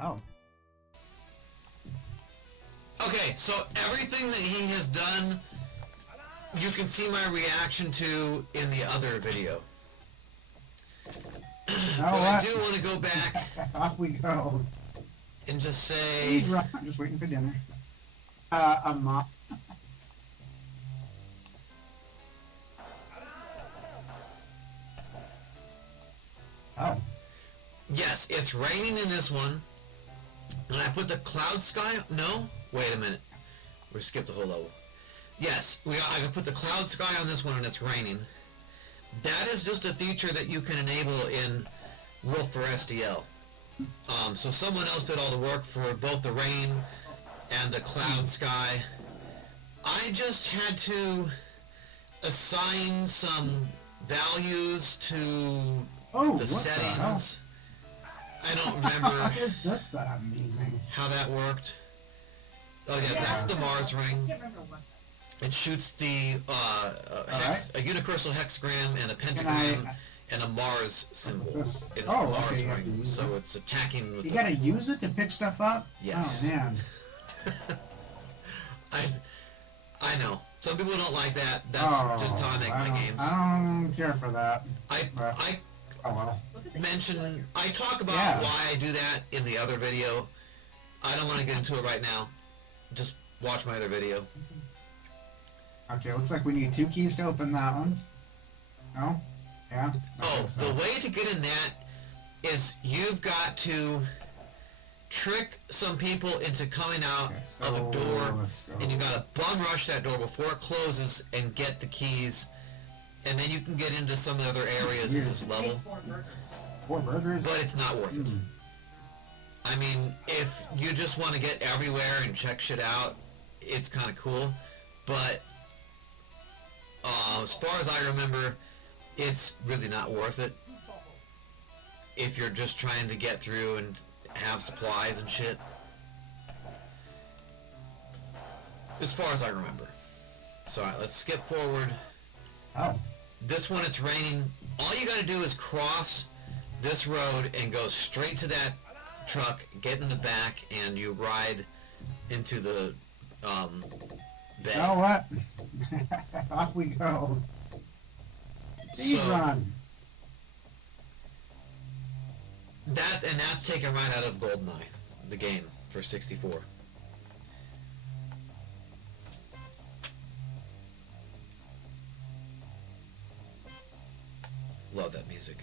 Oh. Okay, so everything that he has done, you can see my reaction to in the other video. But I do want to go back Off we go. and just say, I'm just waiting for dinner. A mop. Oh. yes, it's raining in this one. And I put the cloud sky, no? Wait a minute. We skipped the whole level. Yes, I can put the cloud sky on this one and it's raining. That is just a feature that you can enable in Wolf for SDL. So someone else did all the work for both the rain and the cloud sky. I just had to assign some values to the settings. I don't remember What is this that I'm using? how that worked. Oh yeah, that's the Mars ring. I can't remember what. It shoots the a unicrystal hexagram and a pentagram, and a Mars symbol. This? It is Oh, the Mars okay, you have to ring, use so it. it's attacking with You the... gotta use it to pick stuff up? Yes. Oh, man. I know. Some people don't like that. That's just how I make my games. I don't care for that. I Oh, well. mention... I talk about Yeah. why I do that in the other video. I don't want to get into it right now. Just watch my other video. Okay, looks like we need 2 keys to open that one. No? Yeah? Oh, Okay, so- the way to get in that is you've got to trick some people into coming out Okay, of a so door, let's go. and you got to bum rush that door before it closes and get the keys, and then you can get into some of the other areas in this level. 4 burgers? But it's not worth it. Mm. I mean, if you just want to get everywhere and check shit out, it's kind of cool. But as far as I remember, it's really not worth it if you're just trying to get through and have supplies and shit. As far as I remember. So, alright, let's skip forward. Oh. This one, it's raining. All you gotta do is cross this road and go straight to that truck, get in the back, and you ride into the bay. You know what? Off we go. Speed So, run. that's taken right out of GoldenEye, the game for 64. Love that music.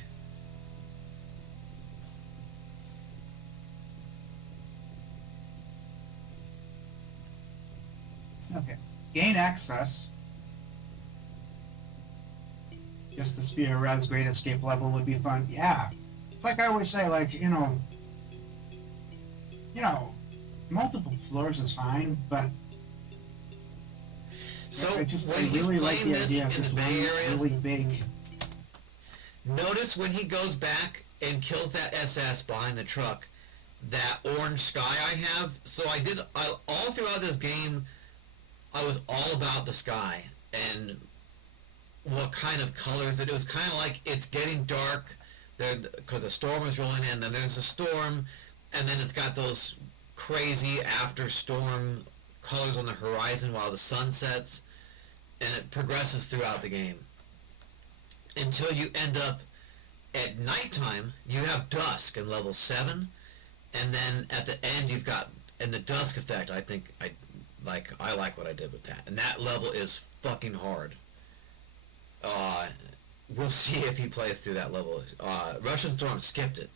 Okay. Gain access. Just the Speed of Red's Great Escape level would be fun. Yeah. It's like I always say, like, you know, multiple floors is fine, but So I when he's really like playing the this idea of in just the one Bay Area, really big. notice when he goes back and kills that SS behind the truck, that orange sky I have. So all throughout this game, I was all about the sky and what kind of colors it was. Kind of like it's getting dark there because a storm is rolling in. Then there's a storm, and then it's got those crazy after storm colors on the horizon while the sun sets, and it progresses throughout the game until you end up at nighttime. You have dusk in level 7, and then at the end you've got, in the dusk effect, I think I like what I did with that, and that level is fucking hard. We'll see if he plays through that level. Russian Storm skipped it.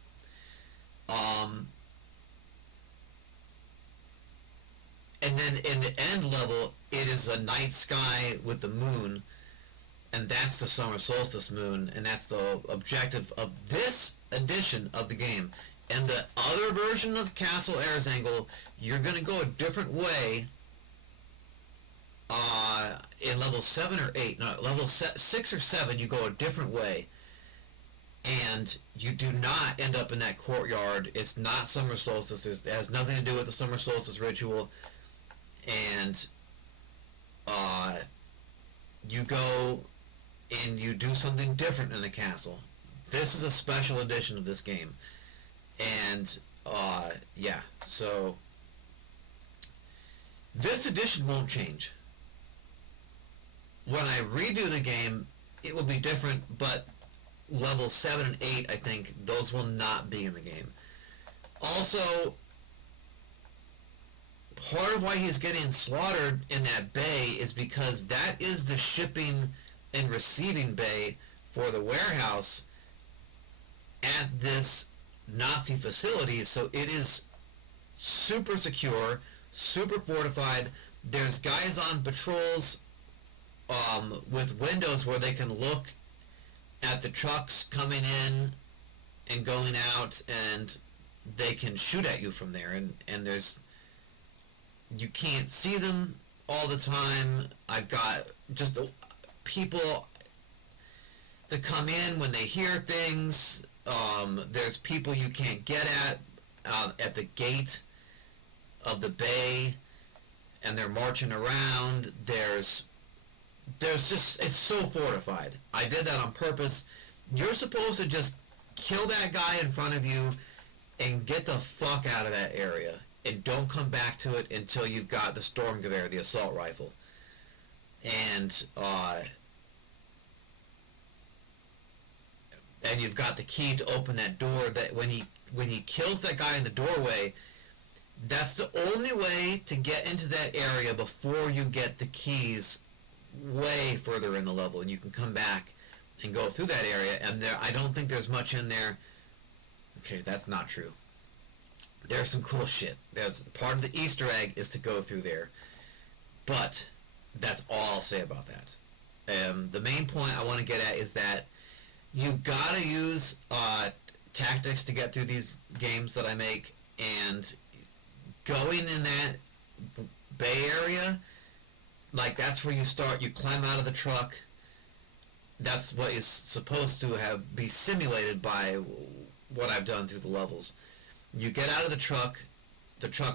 And then in the end level, it is a night sky with the moon, and that's the summer solstice moon, and that's the objective of this edition of the game. And the other version of Castle Erzengel, you're going to go a different way in level 7 or 8. No, level 6 or 7, you go a different way. And you do not end up in that courtyard. It's not summer solstice. It has nothing to do with the summer solstice ritual. And you go and you do something different in the castle. This is a special edition of this game. And yeah, so this edition won't change. When I redo the game, it will be different, but level 7 and 8, I think, those will not be in the game. Also, part of why he's getting slaughtered in that bay is because that is the shipping and receiving bay for the warehouse at this Nazi facility, so it is super secure, super fortified. There's guys on patrols with windows where they can look at the trucks coming in and going out, and they can shoot at you from there, and there's, you can't see them all the time. I've got just people that come in when they hear things. There's people you can't get at the gate of the bay, and they're marching around. There's just, it's so fortified. I did that on purpose. You're supposed to just kill that guy in front of you and get the fuck out of that area. And don't come back to it until you've got the Stormgewehr, the assault rifle. And you've got the key to open that door. That when he kills that guy in the doorway, that's the only way to get into that area before you get the keys way further in the level, and you can come back and go through that area. And I don't think there's much in there. Okay, that's not true. There's some cool shit. There's part of the Easter egg is to go through there, but that's all I'll say about that. The main point I want to get at is that you gotta use tactics to get through these games that I make, and going in that bay area, like, that's where you start. You climb out of the truck. That's what is supposed to be simulated by what I've done through the levels. You get out of the truck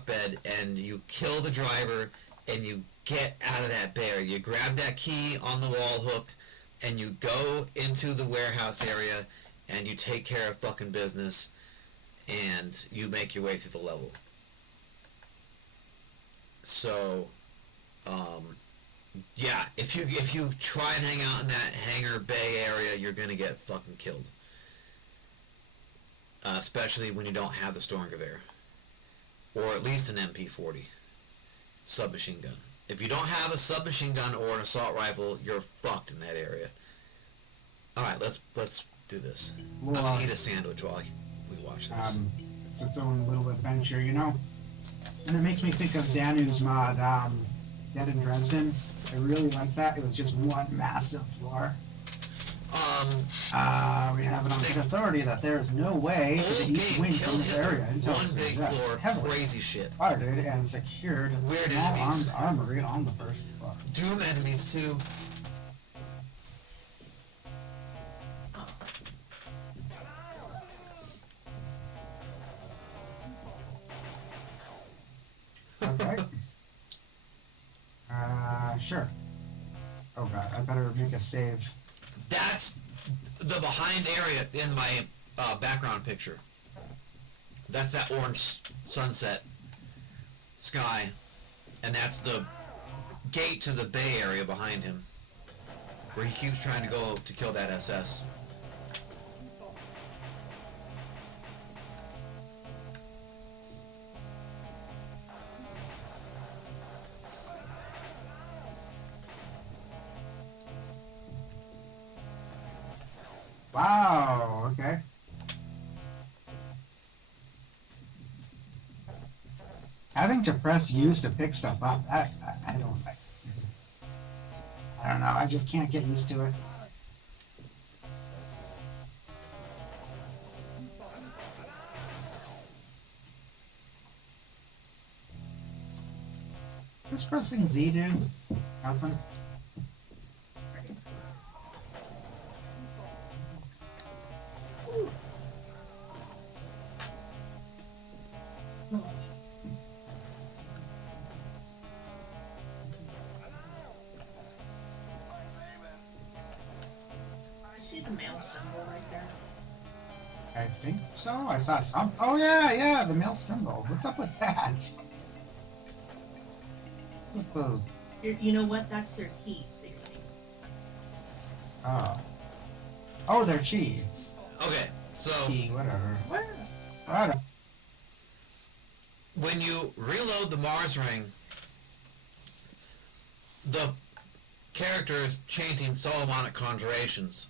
bed, and you kill the driver, and you get out of that bay area. You grab that key on the wall hook, and you go into the warehouse area, and you take care of fucking business, and you make your way through the level. So, yeah, if you try and hang out in that hangar bay area, you're gonna get fucking killed. Especially when you don't have the Stormgewehr, or at least an MP40 submachine gun. If you don't have a submachine gun or an assault rifle, you're fucked in that area. All right, let's do this. I'm gonna eat a sandwich while we watch this. It's its own little adventure, you know? And it makes me think of Zanu's mod, Dead in Dresden. I really like that. It was just one massive floor. We have it on good authority that there is no way to the east wing from this area until one big floor, heavily crazy shit. guarded and secured a Weird small enemies. armed armory on the first floor. Doom enemies too. Okay. Sure. Oh god, I better make a save. That's the behind area in my background picture. That's that orange sunset sky, and that's the gate to the bay area behind him, where he keeps trying to go to kill that SS. Wow, okay. Having to press use to pick stuff up, I don't like. I don't know, I just can't get used to it. What's pressing Z do? Nothing. I see the mail symbol right there. I think so. I saw some. Oh yeah, the mail symbol. What's up with that? Whoa. You know what? That's their key. Oh. Oh, they're chi. Okay, so Chi, whatever. Where? Whatever. when you reload the Mars ring, the character is chanting Solomonic conjurations,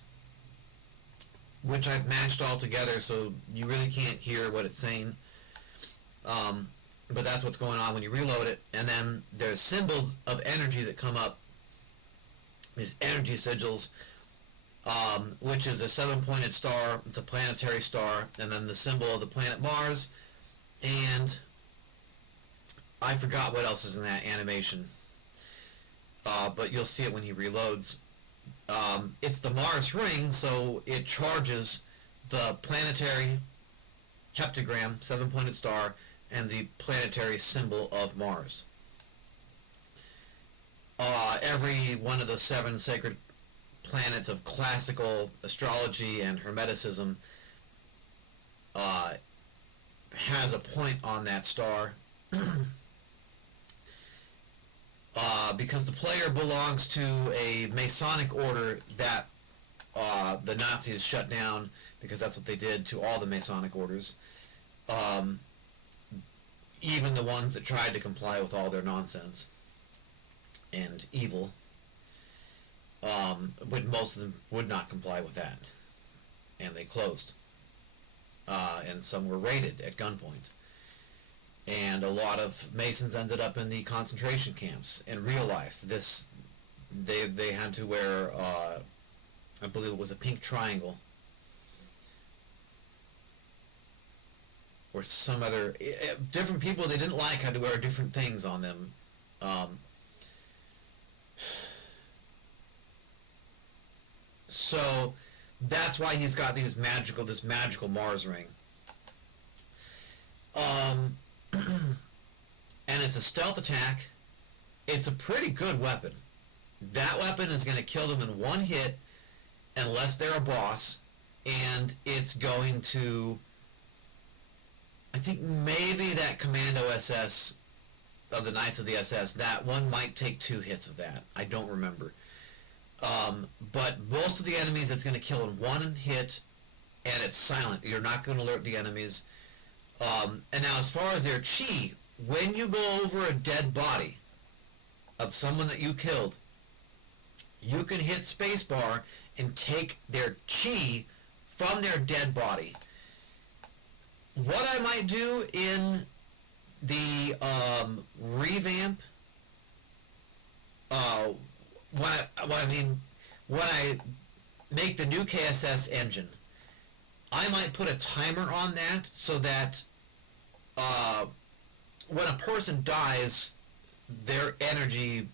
which I've matched all together, so you really can't hear what it's saying. But that's what's going on when you reload it. And then there's symbols of energy that come up, these energy sigils, which is a 7-pointed star. It's a planetary star, and then the symbol of the planet Mars. And I forgot what else is in that animation, but you'll see it when he reloads. It's the Mars ring, so it charges the planetary heptagram, 7-pointed star, and the planetary symbol of Mars. Every one of the 7 sacred planets of classical astrology and Hermeticism has a point on that star. Because the player belongs to a Masonic order that the Nazis shut down, because that's what they did to all the Masonic orders. Even the ones that tried to comply with all their nonsense and evil. But most of them would not comply with that. And they closed. And some were raided at gunpoint. And a lot of Masons ended up in the concentration camps in real life. They had to wear, I believe it was a pink triangle, or some other, different people they didn't like had to wear different things on them. So that's why he's got this magical Mars ring. And it's a stealth attack. It's a pretty good weapon. That weapon is going to kill them in one hit unless they're a boss, and it's going to, I think maybe that Commando SS of the Knights of the SS, that one might take 2 hits of that. I don't remember. But most of the enemies it's going to kill in one hit, and it's silent. You're not going to alert the enemies. And now as far as their chi, when you go over a dead body of someone that you killed, you can hit spacebar and take their chi from their dead body. What I might do in the revamp, when I make the new KSS engine, I might put a timer on that so that when a person dies, their energy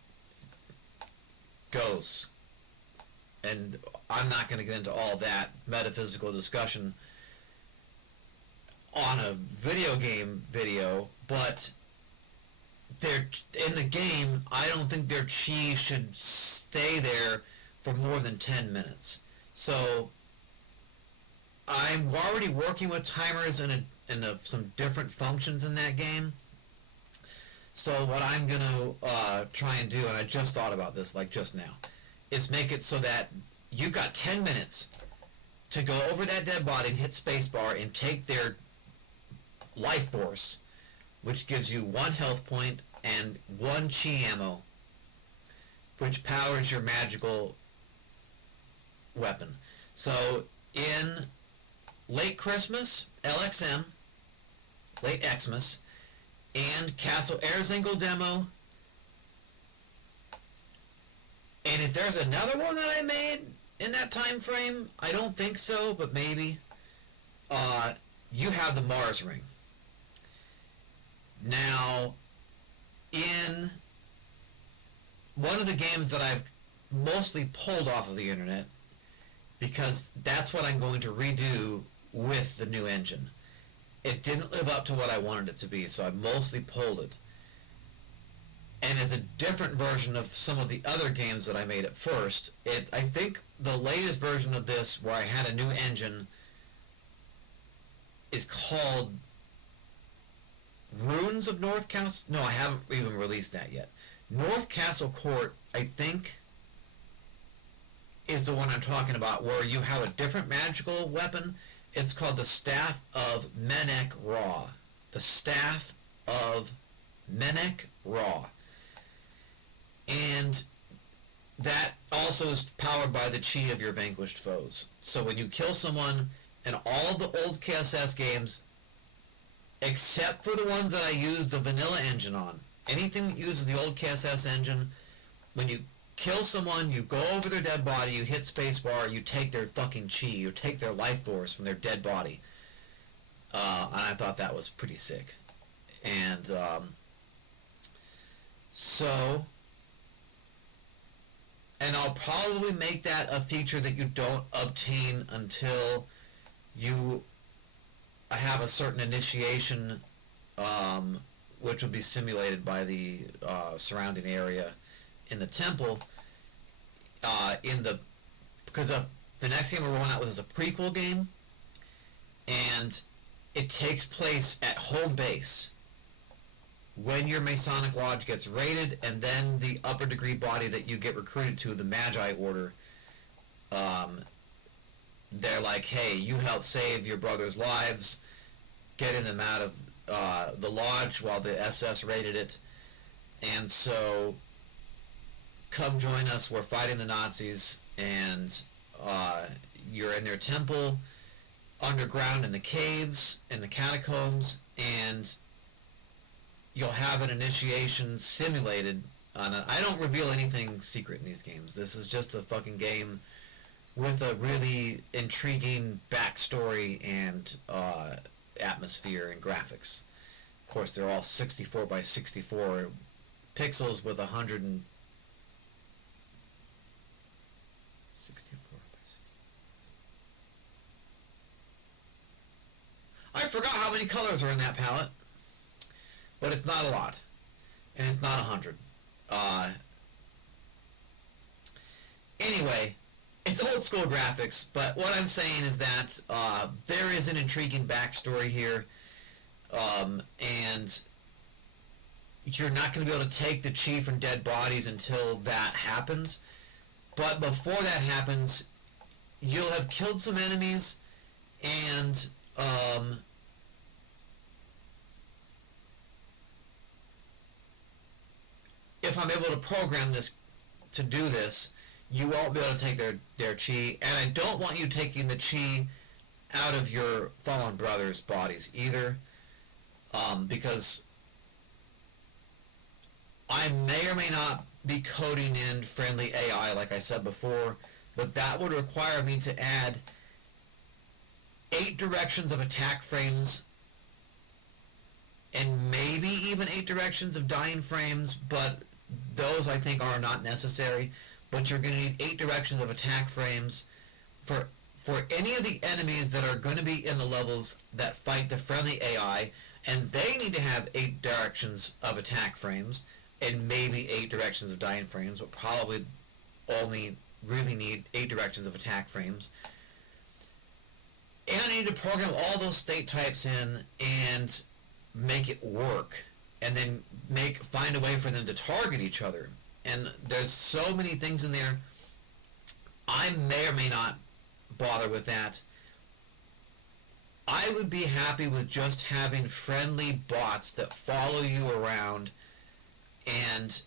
goes. And I'm not going to get into all that metaphysical discussion on a video game video, but in the game, I don't think their chi should stay there for more than 10 minutes. So I'm already working with timers in some different functions in that game. So what I'm going to try and do, and I just thought about this like just now, is make it so that you've got 10 minutes to go over that dead body and hit spacebar and take their life force, which gives you 1 health point and 1 chi ammo, which powers your magical weapon. So in late Christmas, LXM, late Xmas, and Castle Erzengel demo, and if there's another one that I made in that time frame, I don't think so, but maybe, you have the Mars ring. Now, in one of the games that I've mostly pulled off of the internet, because that's what I'm going to redo with the new engine. It didn't live up to what I wanted it to be, so I mostly pulled it. And it's a different version of some of the other games that I made at first. I think the latest version of this, where I had a new engine, is called Runes of North Castle. No, I haven't even released that yet. North Castle Court, I think, is the one I'm talking about, where you have a different magical weapon. It's called the Staff of Menek Ra. The Staff of Menek Ra. And that also is powered by the chi of your vanquished foes. So when you kill someone in all of the old KSS games, except for the ones that I use the vanilla engine on, anything that uses the old KSS engine, when you kill someone, you go over their dead body, you hit spacebar, you take their fucking chi, you take their life force from their dead body. And I thought that was pretty sick. And and I'll probably make that a feature that you don't obtain until you have a certain initiation, which will be simulated by the surrounding area in the temple, in the because the next game we're rolling out with is a prequel game, and it takes place at home base when your Masonic Lodge gets raided, and then the upper degree body that you get recruited to, the Magi Order, they're like, hey, you helped save your brother's lives, getting them out of the lodge while the SS raided it, and so come join us, we're fighting the Nazis, and you're in their temple, underground in the caves, in the catacombs, and you'll have an initiation simulated on I don't reveal anything secret in these games. This is just a fucking game with a really intriguing backstory and atmosphere and graphics. Of course, they're all 64 by 64 pixels with 164 by 64. I forgot how many colors are in that palette, but it's not a lot, and it's not 100. Anyway, it's old school graphics, but what I'm saying is that there is an intriguing backstory here, and you're not going to be able to take the chief and dead bodies until that happens. But before that happens, you'll have killed some enemies, and if I'm able to program this to do this, you won't be able to take their chi, and I don't want you taking the chi out of your fallen brothers' bodies either, because I may or may not be coding in friendly AI, like I said before, but that would require me to add 8 directions of attack frames, and maybe even 8 directions of dying frames, but those I think are not necessary. But you're going to need 8 directions of attack frames for any of the enemies that are going to be in the levels that fight the friendly AI, and they need to have 8 directions of attack frames, and maybe 8 directions of dying frames, but probably only really need 8 directions of attack frames. And I need to program all those state types in and make it work, and then find a way for them to target each other. And there's so many things in there. I may or may not bother with that. I would be happy with just having friendly bots that follow you around, and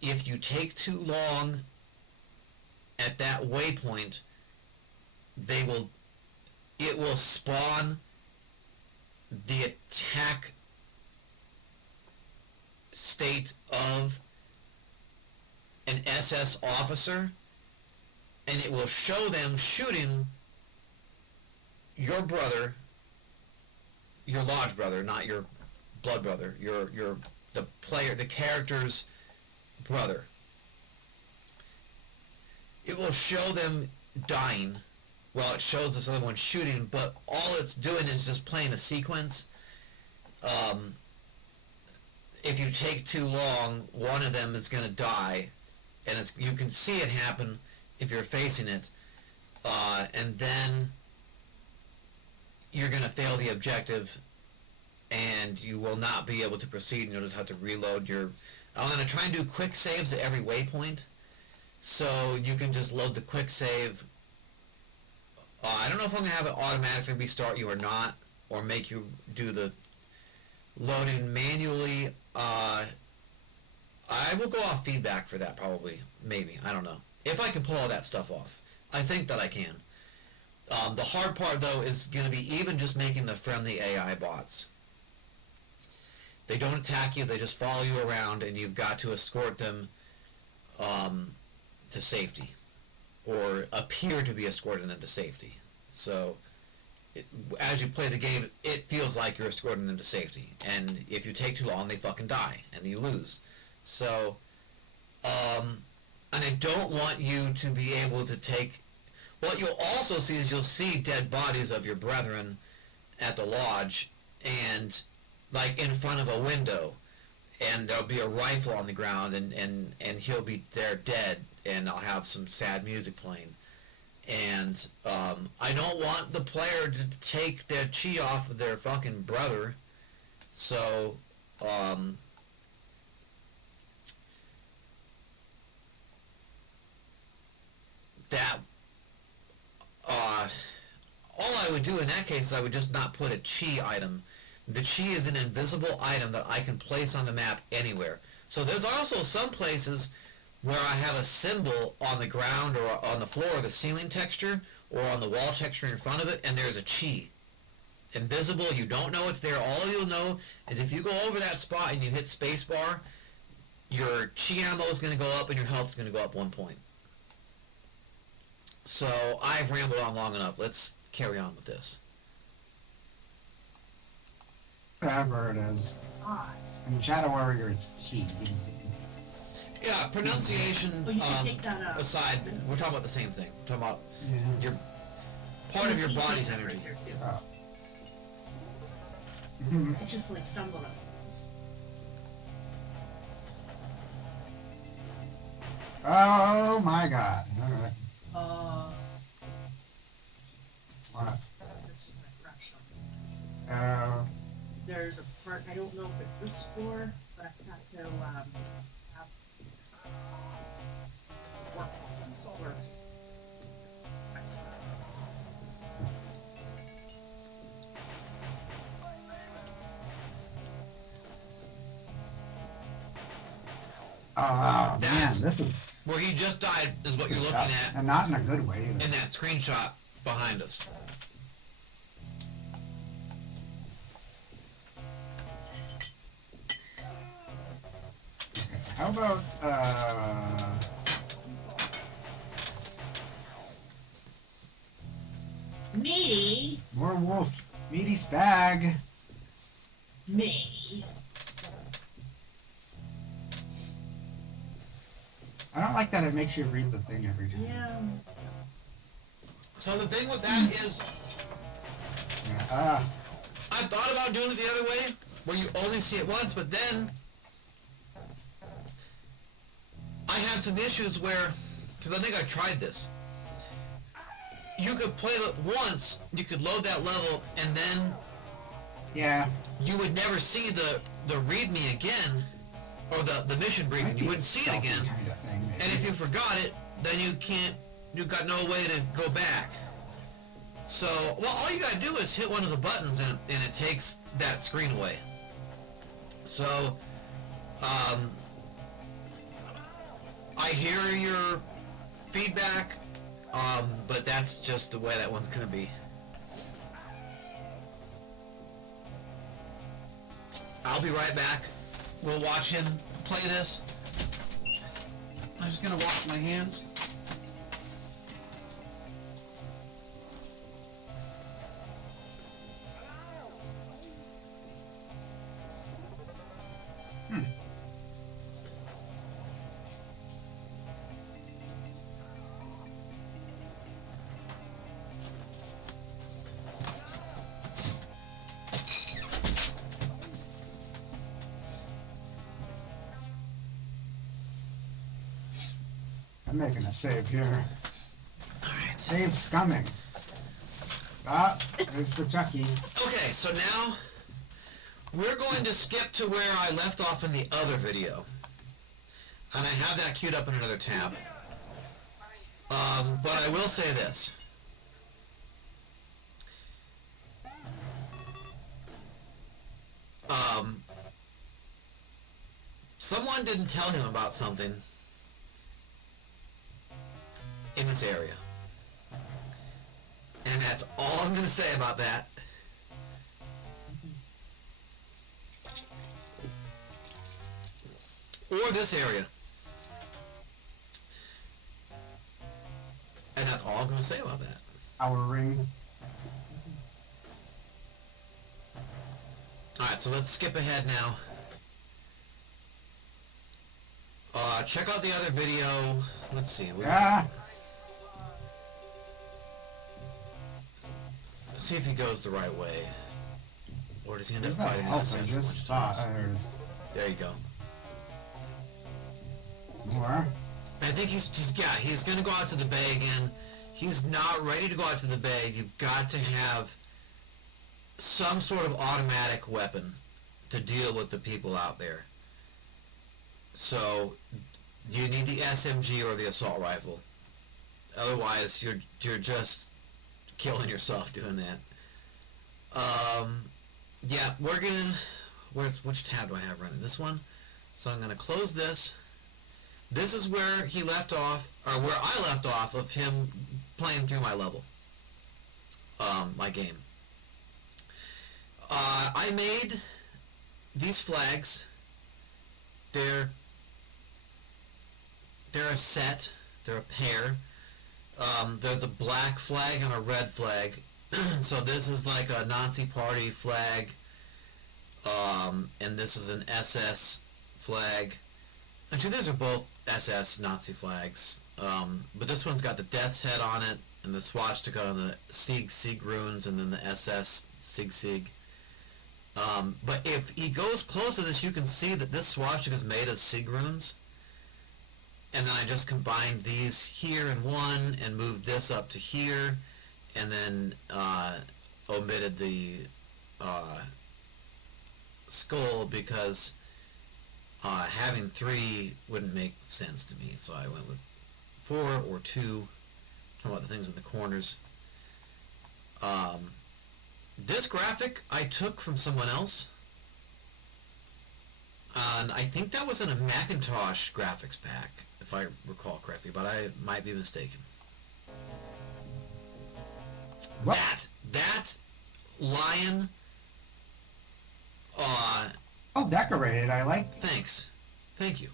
if you take too long at that waypoint, it will spawn the attack state of an SS officer, and it will show them shooting your brother, your lodge brother, not your blood brother, the character's brother. It will show them dying while it shows this other one shooting, but all it's doing is just playing a sequence. If you take too long, one of them is going to die, and you can see it happen if you're facing it, and then you're going to fail the objective, and you will not be able to proceed, and you'll just have to reload I'm going to try and do quick saves at every waypoint, so you can just load the quick save. I don't know if I'm going to have it automatically restart you or not, or make you do the loading manually. I will go off feedback for that, probably. Maybe. I don't know. If I can pull all that stuff off. I think that I can. The hard part, though, is going to be even just making the friendly AI bots. They don't attack you, they just follow you around, and you've got to escort them to safety, or appear to be escorting them to safety. So, as you play the game, it feels like you're escorting them to safety, and if you take too long, they fucking die, and you lose. So, and I don't want you to be able to take... What you'll also see is you'll see dead bodies of your brethren at the lodge, and like in front of a window, and there'll be a rifle on the ground, and he'll be there dead, and I'll have some sad music playing. And I don't want the player to take their chi off of their fucking brother. So, that, all I would do in that case is I would just not put a chi item. The chi is an invisible item that I can place on the map anywhere. So there's also some places where I have a symbol on the ground or on the floor, or the ceiling texture, or on the wall texture in front of it, and there's a chi. Invisible, you don't know it's there. All you'll know is if you go over that spot and you hit spacebar, your chi ammo is going to go up and your health is going to go up 1 point. So I've rambled on long enough. Let's carry on with this. Whatever it is. I. In Shadow Warrior, it's key. Yeah, pronunciation Oh, you can take that aside, we're talking about the same thing. We're talking about Yeah. your part of your body's energy. Right here, too. Oh. Mhm. I just like stumbled up. Oh my god. Alright. What? This is my crash on. There's a part, I don't know if it's this floor, but I forgot to, have work. Work. That's Oh man, That's- this is Where he just died is what you're looking at and not in a good way either. in that screenshot behind us. How about me. more wolf? Meaty's bag. Me. I don't like that it makes you read the thing every time. Yeah. So the thing with that is, Yeah. I thought about doing it the other way, where you only see it once, but then I had some issues where, because I think I tried this, you could play it once, you could load that level, and then Yeah. you would never see the readme again, or the mission briefing. Might be You a wouldn't see it stealthy again. kind of thing, maybe. And if you forgot it, then you've got no way to go back. So, well, all you gotta do is hit one of the buttons and it takes that screen away. So, I hear your feedback, but that's just the way that one's gonna be. I'll be right back. We'll watch him play this. I'm just gonna wash my hands. I'm making a save here. Alright. Save's coming. Ah, there's the Chucky. Okay, so now we're going to skip to where I left off in the other video. And I have that queued up in another tab. But I will say this. Someone didn't tell him about something in this area. And that's all I'm going to say about that. Or this area. And that's all I'm going to say about that. Our ring. Alright, so let's skip ahead now. Check out the other video. Let's see. Ah, See if he goes the right way. Or does he end up where's that fighting the help I assassin? just saw? There's There you go. more. I think he's gonna go out to the bay again. he's not ready to go out to the bay, you've got to have some sort of automatic weapon to deal with the people out there. So, you need the SMG or the assault rifle. Otherwise, you're just killing yourself doing that. Yeah, we're gonna... which tab do I have running? This one? So I'm gonna close this. This is where he left off, or where I left off of him playing through my level. My game. I made these flags. They're a set. They're a pair. There's a black flag and a red flag. So this is like a Nazi party flag. And this is an SS flag. Actually, these are both SS Nazi flags. But this one's got the Death's Head on it, and the swastika on the Sieg runes, and then the SS Sieg. But if he goes close to this, you can see that this swastika is made of Sieg runes. And then I just combined these here in one, and moved this up to here, and then omitted the skull because having 3 wouldn't make sense to me, so I went with 4 or 2. Talking about the things in the corners. This graphic I took from someone else, and I think that was in a Macintosh graphics pack, if I recall correctly, but I might be mistaken. What? That lion. Oh, decorated. I like. Thanks. Thank you.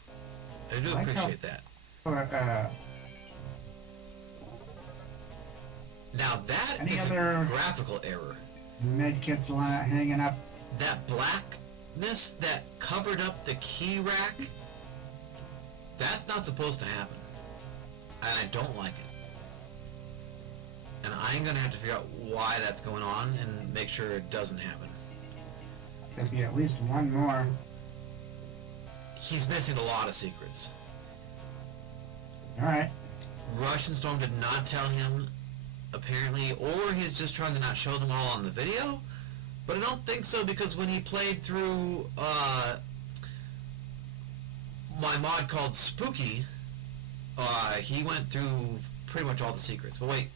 I do I like appreciate that. Now that Any is other- a graphical error. Med kits hanging up. That blackness that covered up the key rack, that's not supposed to happen. And I don't like it. And I'm going to have to figure out why that's going on and make sure it doesn't happen. There'd be at least one more. He's missing a lot of secrets. Alright. Russian Storm did not tell him, apparently, or he's just trying to not show them all on the video. But I don't think so, because when he played through my mod called Spooky, he went through pretty much all the secrets. But wait.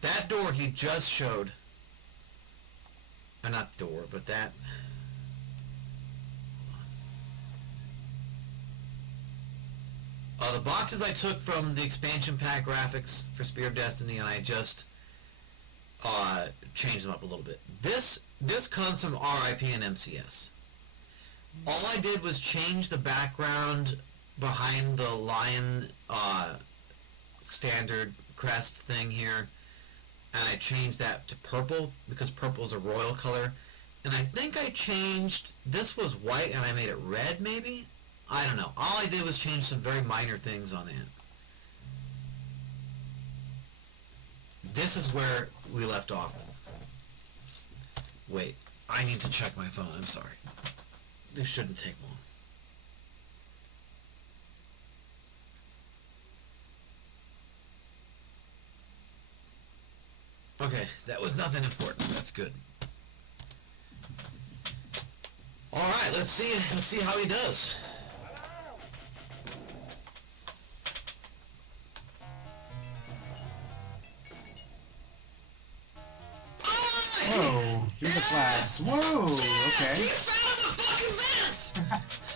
That door he just showed, or not door, but that... the boxes I took from the expansion pack graphics for Spear of Destiny, and I just changed them up a little bit. This comes from RIP and MCS. All I did was change the background behind the lion standard crest thing here, and I changed that to purple because purple is a royal color. And I think I changed, this was white and I made it red maybe? I don't know. All I did was change some very minor things on that. This is where we left off. Wait, I need to check my phone. I'm sorry. This shouldn't take long. Okay, that was nothing important. That's good. All right, let's see how he does. Whoa, through the flags. Whoa, Yes, okay. he found the fucking vents!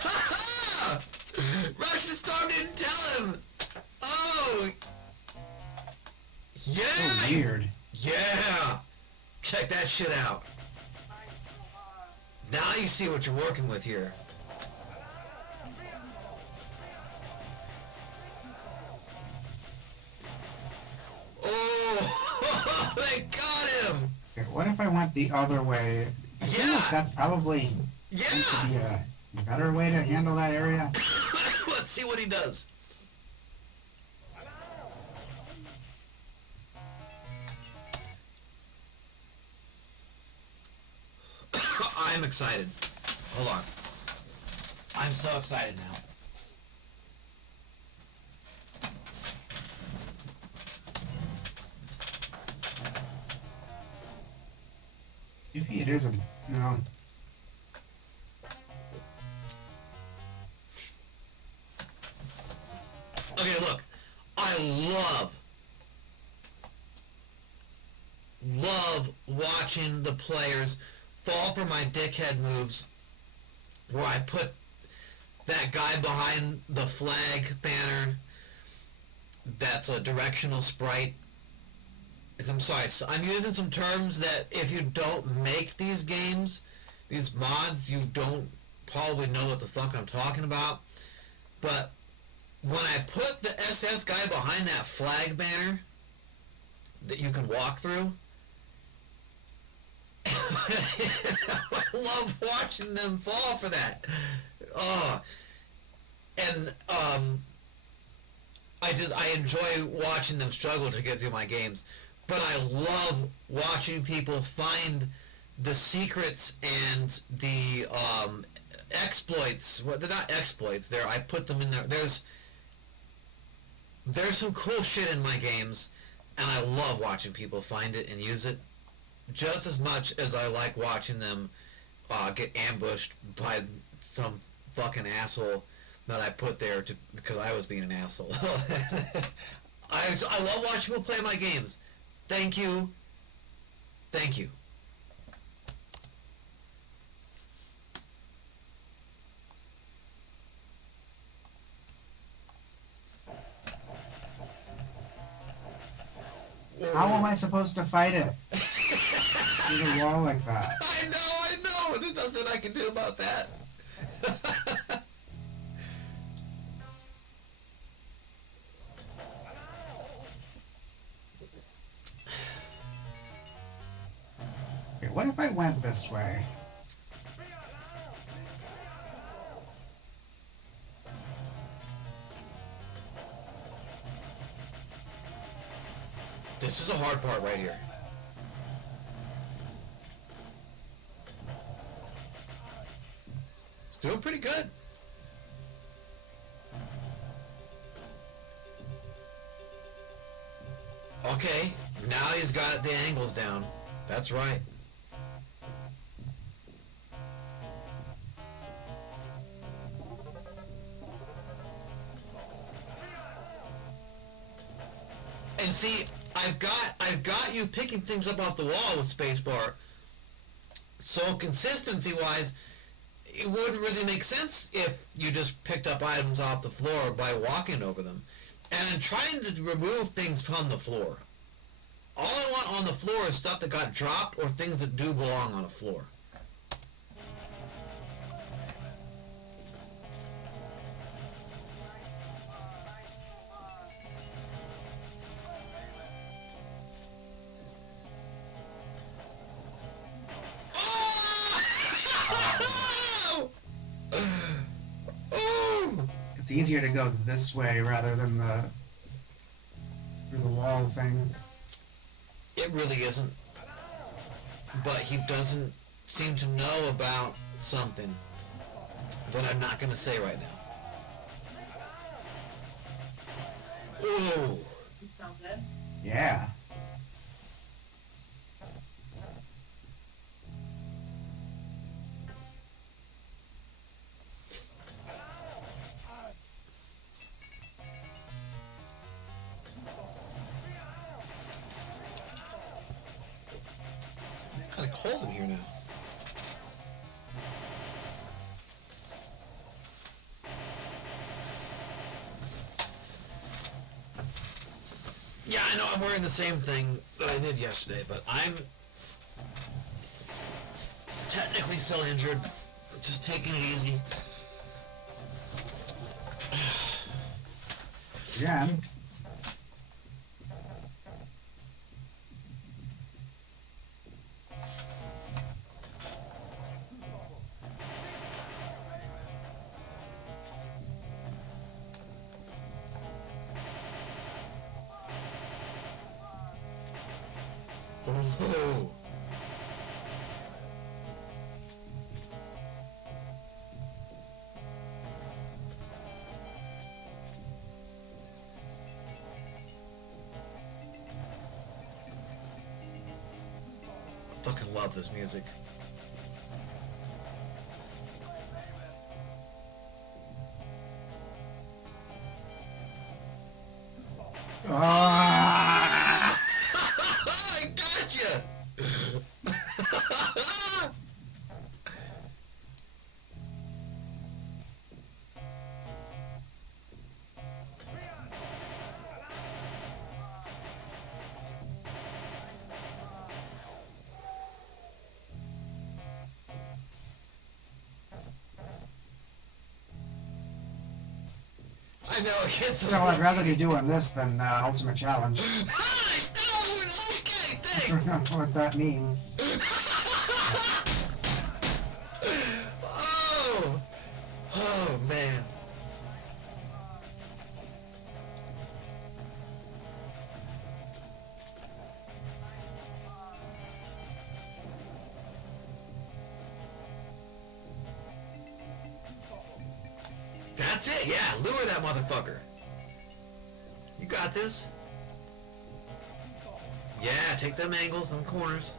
Ha! Russian Storm didn't tell him! Oh! Yeah! So weird. Yeah! Check that shit out. Now you see what you're working with here. Oh! They got him! Okay, what if I went the other way? I feel Yeah. like that's probably Yeah! going to be a better way to handle that area. Let's see what he does. I'm excited. Hold on. I'm so excited now. Maybe it isn't. No. Okay, look. I love watching the players fall for my dickhead moves where I put that guy behind the flag banner that's a directional sprite. I'm sorry, I'm using some terms that if you don't make these games, these mods, you don't probably know what the fuck I'm talking about. But when I put the SS guy behind that flag banner that you can walk through, I love watching them fall for that. Oh, and I enjoy watching them struggle to get through my games. But I love watching people find the secrets and the exploits. Well, they're not exploits. I put them in there. There's some cool shit in my games, and I love watching people find it and use it just as much as I like watching them get ambushed by some fucking asshole that I put there because I was being an asshole. I love watching people play my games. Thank you. Thank you. How am I supposed to fight it? Through the wall like that. I know. There's nothing I can do about that. Okay, what if I went this way? This is a hard part right here. It's doing pretty good. Okay, now he's got the angles down. That's right. And see, I've got you picking things up off the wall with spacebar. So consistency-wise, it wouldn't really make sense if you just picked up items off the floor by walking over them. And I'm trying to remove things from the floor. All I want on the floor is stuff that got dropped or things that do belong on a floor. It's easier to go this way rather than through the wall thing. It really isn't. But he doesn't seem to know about something that I'm not going to say right now. Ooh. Sound good? Yeah. It's kind of cold in here now. Yeah, I know I'm wearing the same thing that I did yesterday, but I'm technically still injured. Just taking it easy. Yeah. Oh. Fucking love this music. Ah! I gotcha! I know, it gets... No, I'd rather be doing this than Ultimate Challenge. Hi! No! Okay, I don't thanks! know what that means. Oh! Oh, man. That's it, yeah. Lure that motherfucker. You got this. Yeah, take them angles, them corners.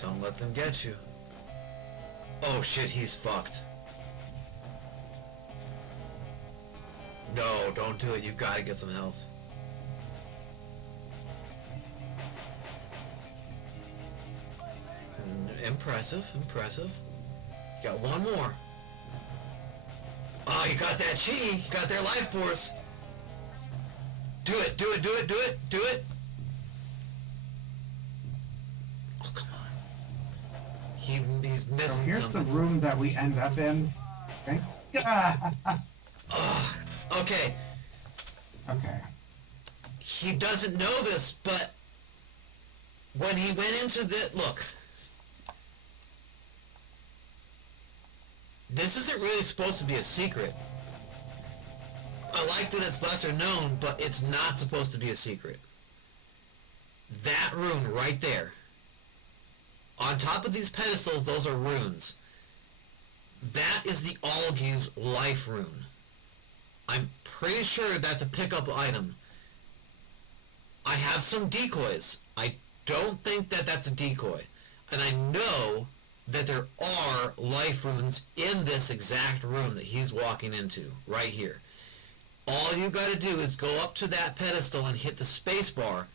Don't let them get you. Oh shit, he's fucked. No, don't do it. You've got to get some health. Impressive, impressive. You got one more. Oh, you got that chi. You got their life force. Do it, do it, do it, do it, do it. Oh, come on. He's missing So here's something. the room that we end up in. Okay. Okay. Okay. He doesn't know this, but when he went into the... Look. This isn't really supposed to be a secret. I like that it's lesser known, but it's not supposed to be a secret. That rune right there. On top of these pedestals, those are runes. That is the Algu's life rune. I'm pretty sure that's a pickup item. I have some decoys. I don't think that that's a decoy. And I know that there are life runes in this exact room that he's walking into, right here. All you gotta do is go up to that pedestal and hit the space bar,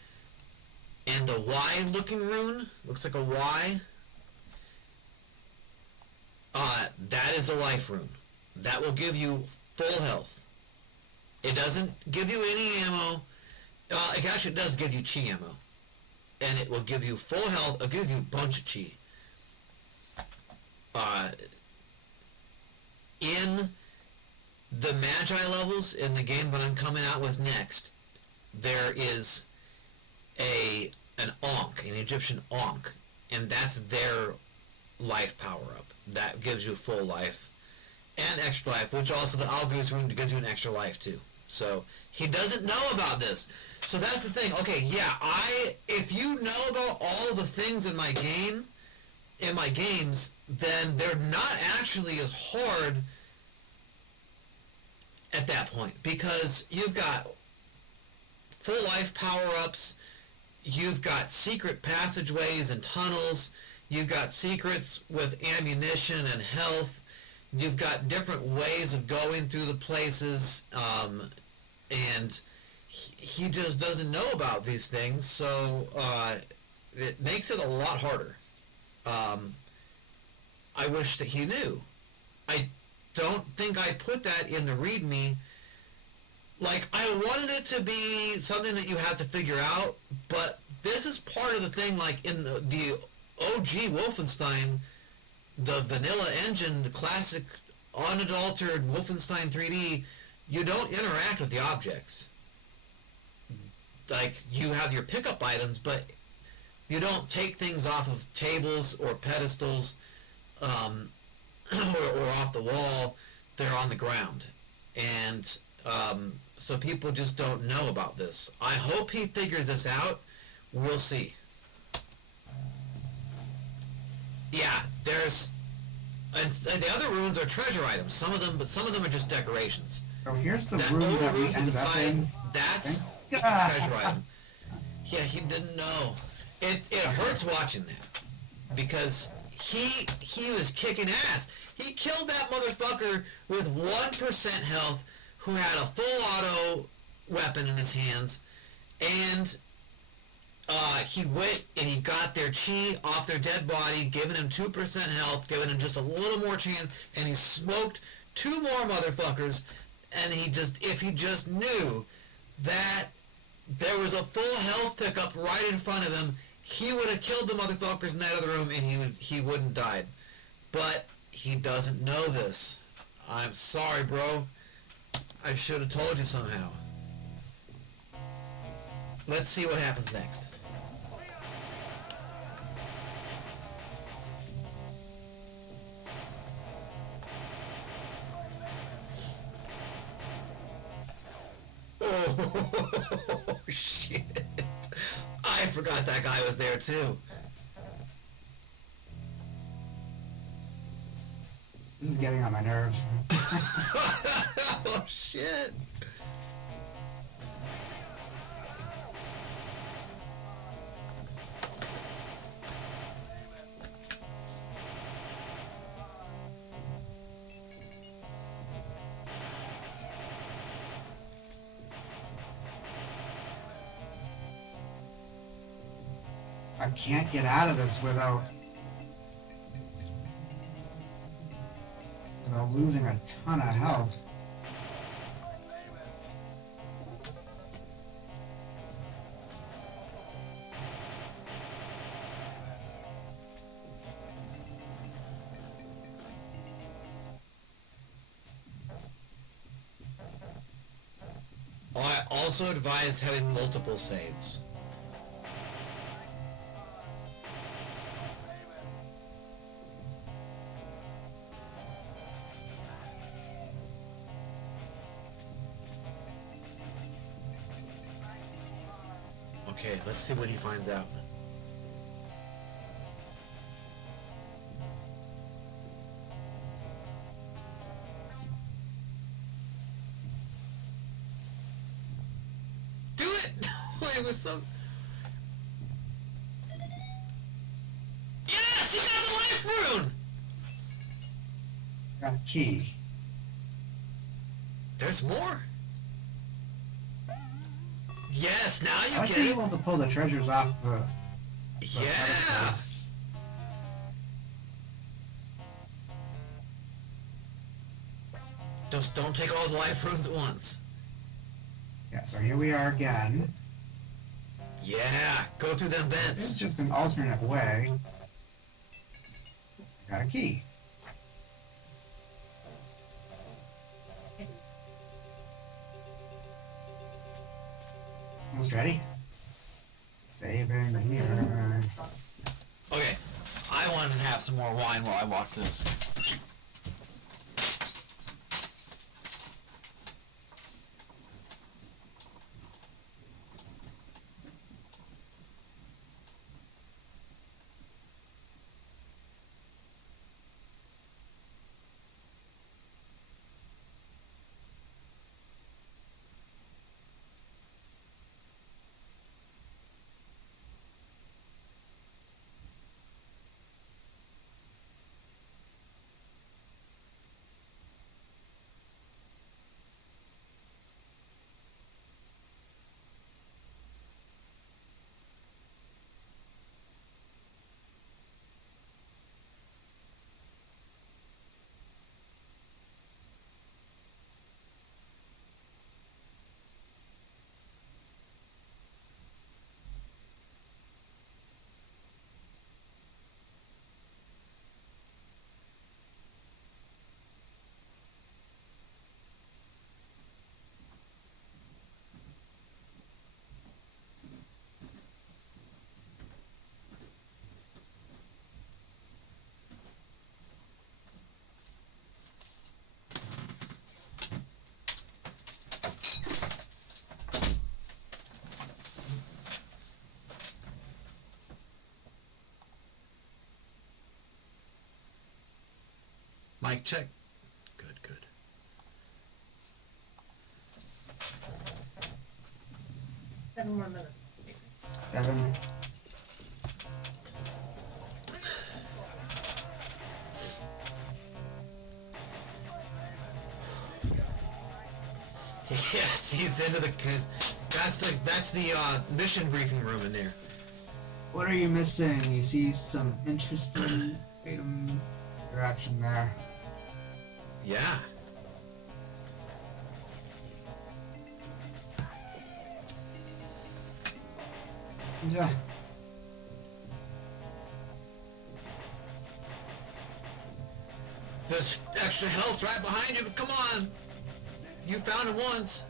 and the Y looking rune, looks like a Y, that is a life rune. That will give you full health. It doesn't give you any ammo. Actually, it does give you chi ammo. And it will give you full health. It'll give you a bunch of chi. In the Magi levels in the game that I'm coming out with next, there is an Ankh, an Egyptian Ankh, and that's their life power-up. That gives you full life and extra life, which also the Algu's rune gives you an extra life too. So he doesn't know about this. So that's the thing. Okay, yeah, if you know about all the things in my games, then they're not actually as hard at that point, because you've got full life power-ups, you've got secret passageways and tunnels, you've got secrets with ammunition and health, you've got different ways of going through the places, and he just doesn't know about these things, so it makes it a lot harder. I wish that he knew. I don't think I put that in the README. Like, I wanted it to be something that you have to figure out, but this is part of the thing, like, in the OG Wolfenstein, the vanilla engine, the classic, unadulterated Wolfenstein 3D, you don't interact with the objects. Like, you have your pickup items, but you don't take things off of tables or pedestals, or off the wall. They're on the ground. And so people just don't know about this. I hope he figures this out. We'll see. Yeah, there's And the other runes are treasure items. Some of them, but some of them are just decorations. So here's the That room old that we room to the end up side, in. that's a Ah. treasure item. Yeah, he didn't know. It hurts watching that because he was kicking ass. He killed that motherfucker with 1% health, who had a full auto weapon in his hands, and he went and he got their chi off their dead body, giving him 2% health, giving him just a little more chance, and he smoked 2 more motherfuckers, and if he just knew that there was a full health pickup right in front of him, he would have killed the motherfuckers in that other room and he wouldn't died. But he doesn't know this. I'm sorry, bro. I should have told you somehow. Let's see what happens next. Oh, shit. I forgot that guy was there, too. This is getting on my nerves. Oh, shit. I can't get out of this without losing a ton of health. I also advise having multiple saves. Okay, let's see what he finds out. Do it! It was so... Yes! He got the life rune! Got a key. There's more. Yes, now I you like get being it. able to pull the treasures off the Yeah. pedestals. Just don't take all the life runes at once. Yeah, so here we are again. Yeah, go through them It's vents. just an alternate way. Got a key. Almost ready? Saving here. Okay, I want to have some more wine while I watch this. Mic check. Good, good. Seven more minutes. 7. Yes, he's into the. That's the mission briefing room in there. What are you missing? You see some interesting item interaction there. Yeah. Yeah. There's extra health right behind you, but come on. You found it once.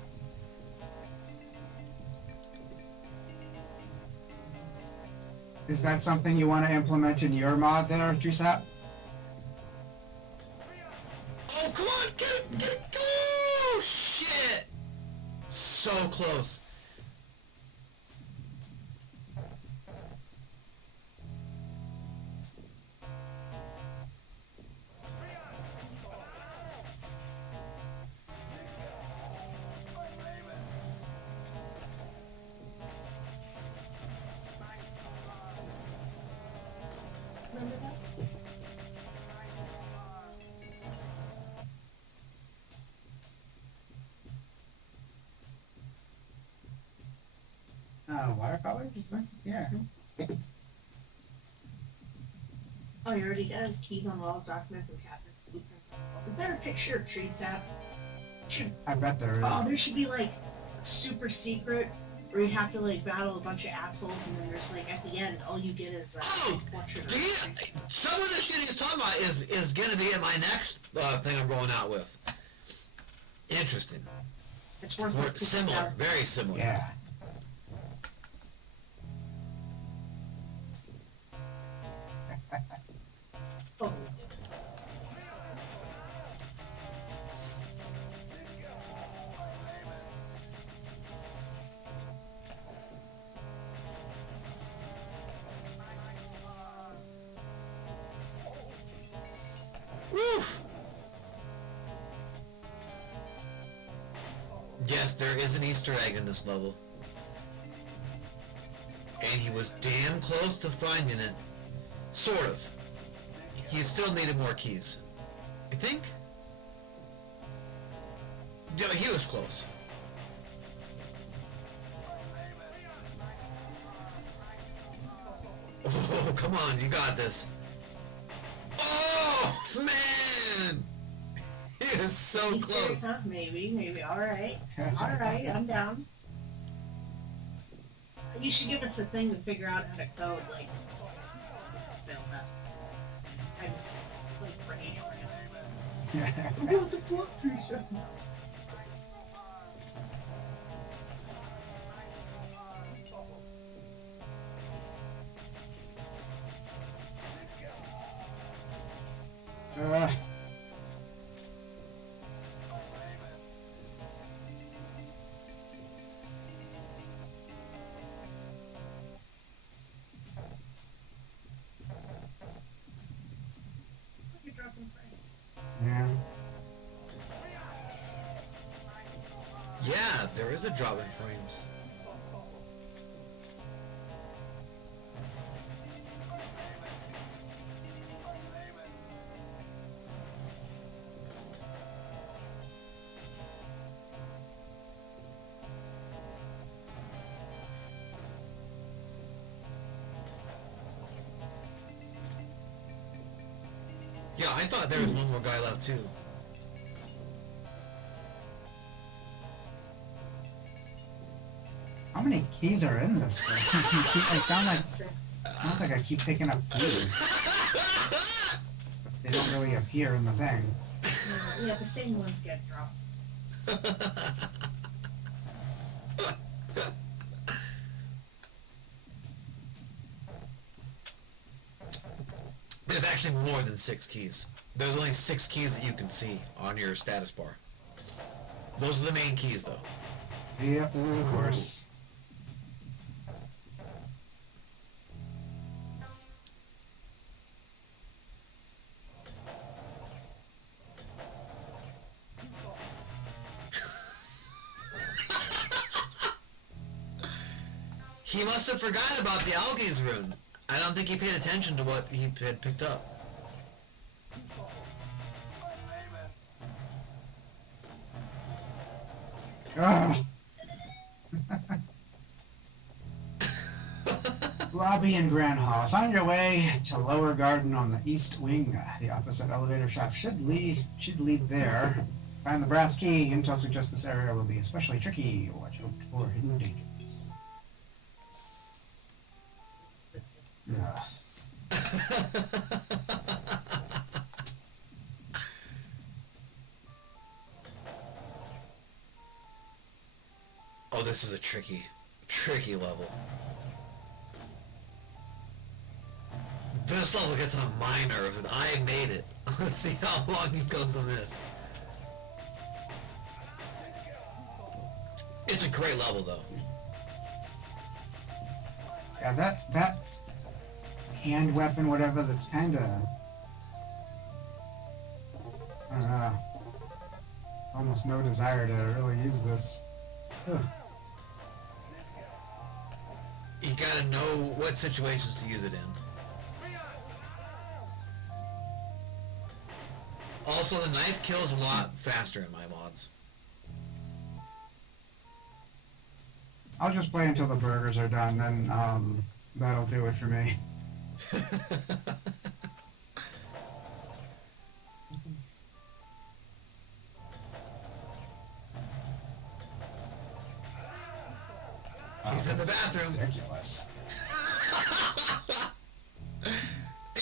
Is that something you want to implement in your mod there, Trisap? Oh, come on, get it, get it, go! Shit! So close. Remember that? Watercolor? Just like, yeah. Oh, you already does. Keys on walls, documents, and cabinets, blueprints on walls. Is there a picture of tree sap? Should, I bet there is. oh, there should be like a super secret where you have to like battle a bunch of assholes, and then there's like at the end, all you get is a portrait of a tree sap. Some of the shit he's talking about is gonna be in my next thing I'm rolling out with. Interesting. It's worth like Similar, very similar. Yeah. Oh, Woof. Yes, there is an Easter egg in this level. And he was damn close to finding it. Sort of. He still needed more keys. I think? Yeah, he was close. Oh, come on, you got this. Oh, man! He is so he's close. serious, huh? Maybe. Alright, I'm down. You should give us a thing to figure out how to code, like, spell nuts. I'm, like, rage right now. What the fuck, Trisha? You're dropping frame. Yeah. Yeah, there is a drop in frames. Yeah, I thought there was one more guy left too. How many keys are in this thing? I sounds like I keep picking up keys. They don't really appear in the thing. Yeah, the same ones get dropped. There's actually more than 6 keys. There's only 6 keys that you can see on your status bar. Those are the main keys, though. Yep, of course. must have forgot about the Algae's rune. I don't think he paid attention to what he had picked up. Ugh. Lobby and Grand Hall. Find your way to Lower Garden on the east wing. The opposite elevator shaft should lead there. Find the brass key. Intel suggests this area will be especially tricky. Watch out for hidden dangers. Yeah. Oh, this is a tricky level. This level gets on my nerves, and I made it. Let's see how long it goes on this. It's a great level, though. Yeah, that hand weapon, whatever, that's kind of, I don't know, almost no desire to really use this. Ugh. You gotta know what situations to use it in. Also, the knife kills a lot faster in my mods. I'll just play until the burgers are done, then that'll do it for me. He's in the bathroom. Ridiculous.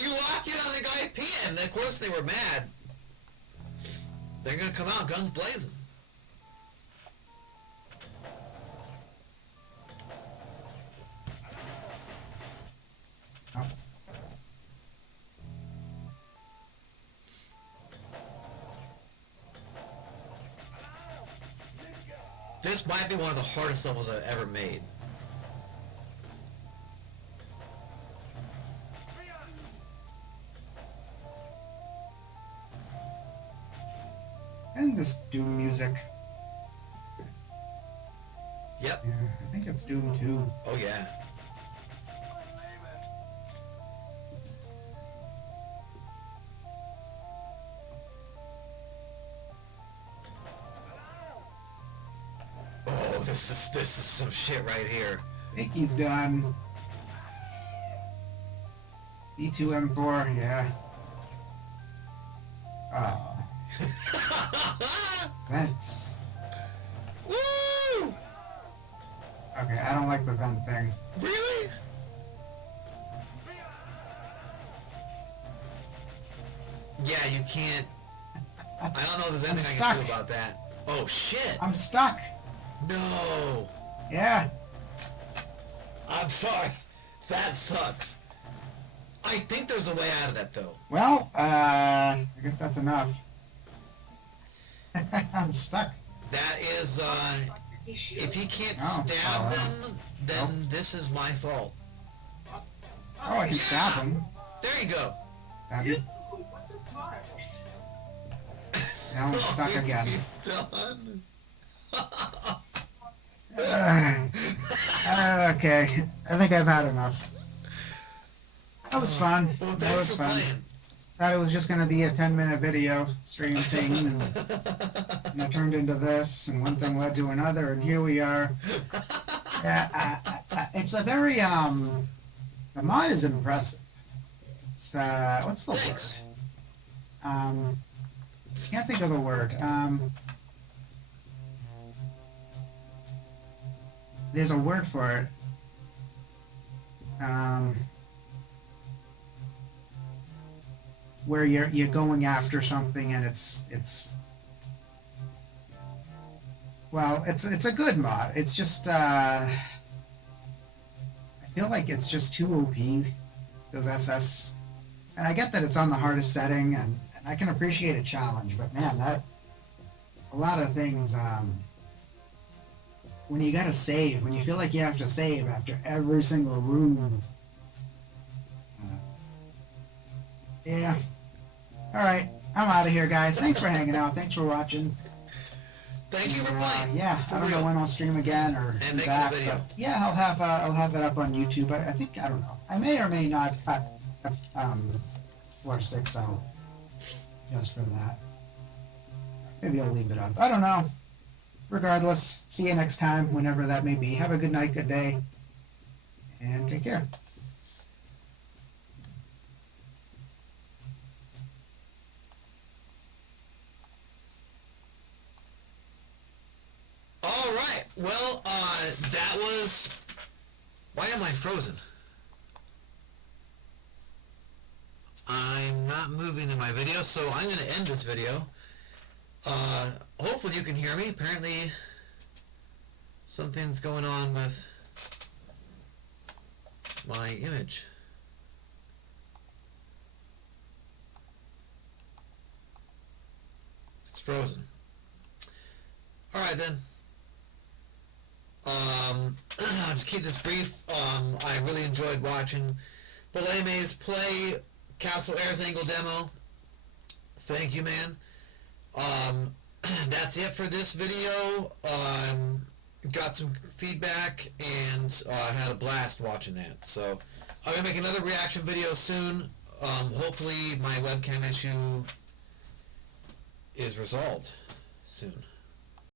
You walked in on the guy peeing. Of course they were mad. They're gonna come out guns blazing. Oh. This might be one of the hardest levels I've ever made. And this Doom music. Yep. Yeah, I think it's Doom 2. Oh yeah. Oh, this is some shit right here. I think he's done. E2M4, yeah. Oh. Vents. Woo! Okay, I don't like the vent thing. Really? Yeah, you can't. I don't know if there's anything I can do about that. Oh shit! I'm stuck. No. Yeah. I'm sorry. That sucks. I think there's a way out of that though. Well, I guess that's enough. I'm stuck. That is, if he can't Oh, stab wow. them, then this is my fault. Oh, I can stab him. There you go. Stab him. What the fuck? Now I'm stuck again. He's done. Okay, I think I've had enough. That was fun. Well, That was thanks for fun. playing. Thought it was just gonna be a 10-minute video stream thing, and it turned into this, and one thing led to another, and here we are. Yeah, it's a very the mod is impressive. It's what's the Thanks. word? Can't think of the word. There's a word for it. Where you're going after something and it's well, it's a good mod. It's just I feel like it's just too OP, those SS. And I get that it's on the hardest setting, and I can appreciate a challenge, but man, that a lot of things when you gotta save, when you feel like you have to save after every single room. Yeah. Alright, I'm out of here, guys. Thanks for hanging out. Thanks for watching. Thank you for playing. Yeah, For I don't know real. when I'll stream again or And be make a back, video. but yeah, I'll have it up on YouTube. I think I don't know. I may or may not cut floor 6 out just for that. Maybe I'll leave it up. I don't know. Regardless, see you next time, whenever that may be. Have a good night, good day, and take care. All right. Well, that was. Why am I frozen? I'm not moving in my video, so I'm going to end this video. Hopefully you can hear me. Apparently something's going on with my image. It's frozen. Alright then. I'll just keep this brief. I really enjoyed watching Balames play Castle Erzengel demo. Thank you, man. That's it for this video. Got some feedback and had a blast watching that. So I'm gonna make another reaction video soon. Hopefully my webcam issue is resolved soon.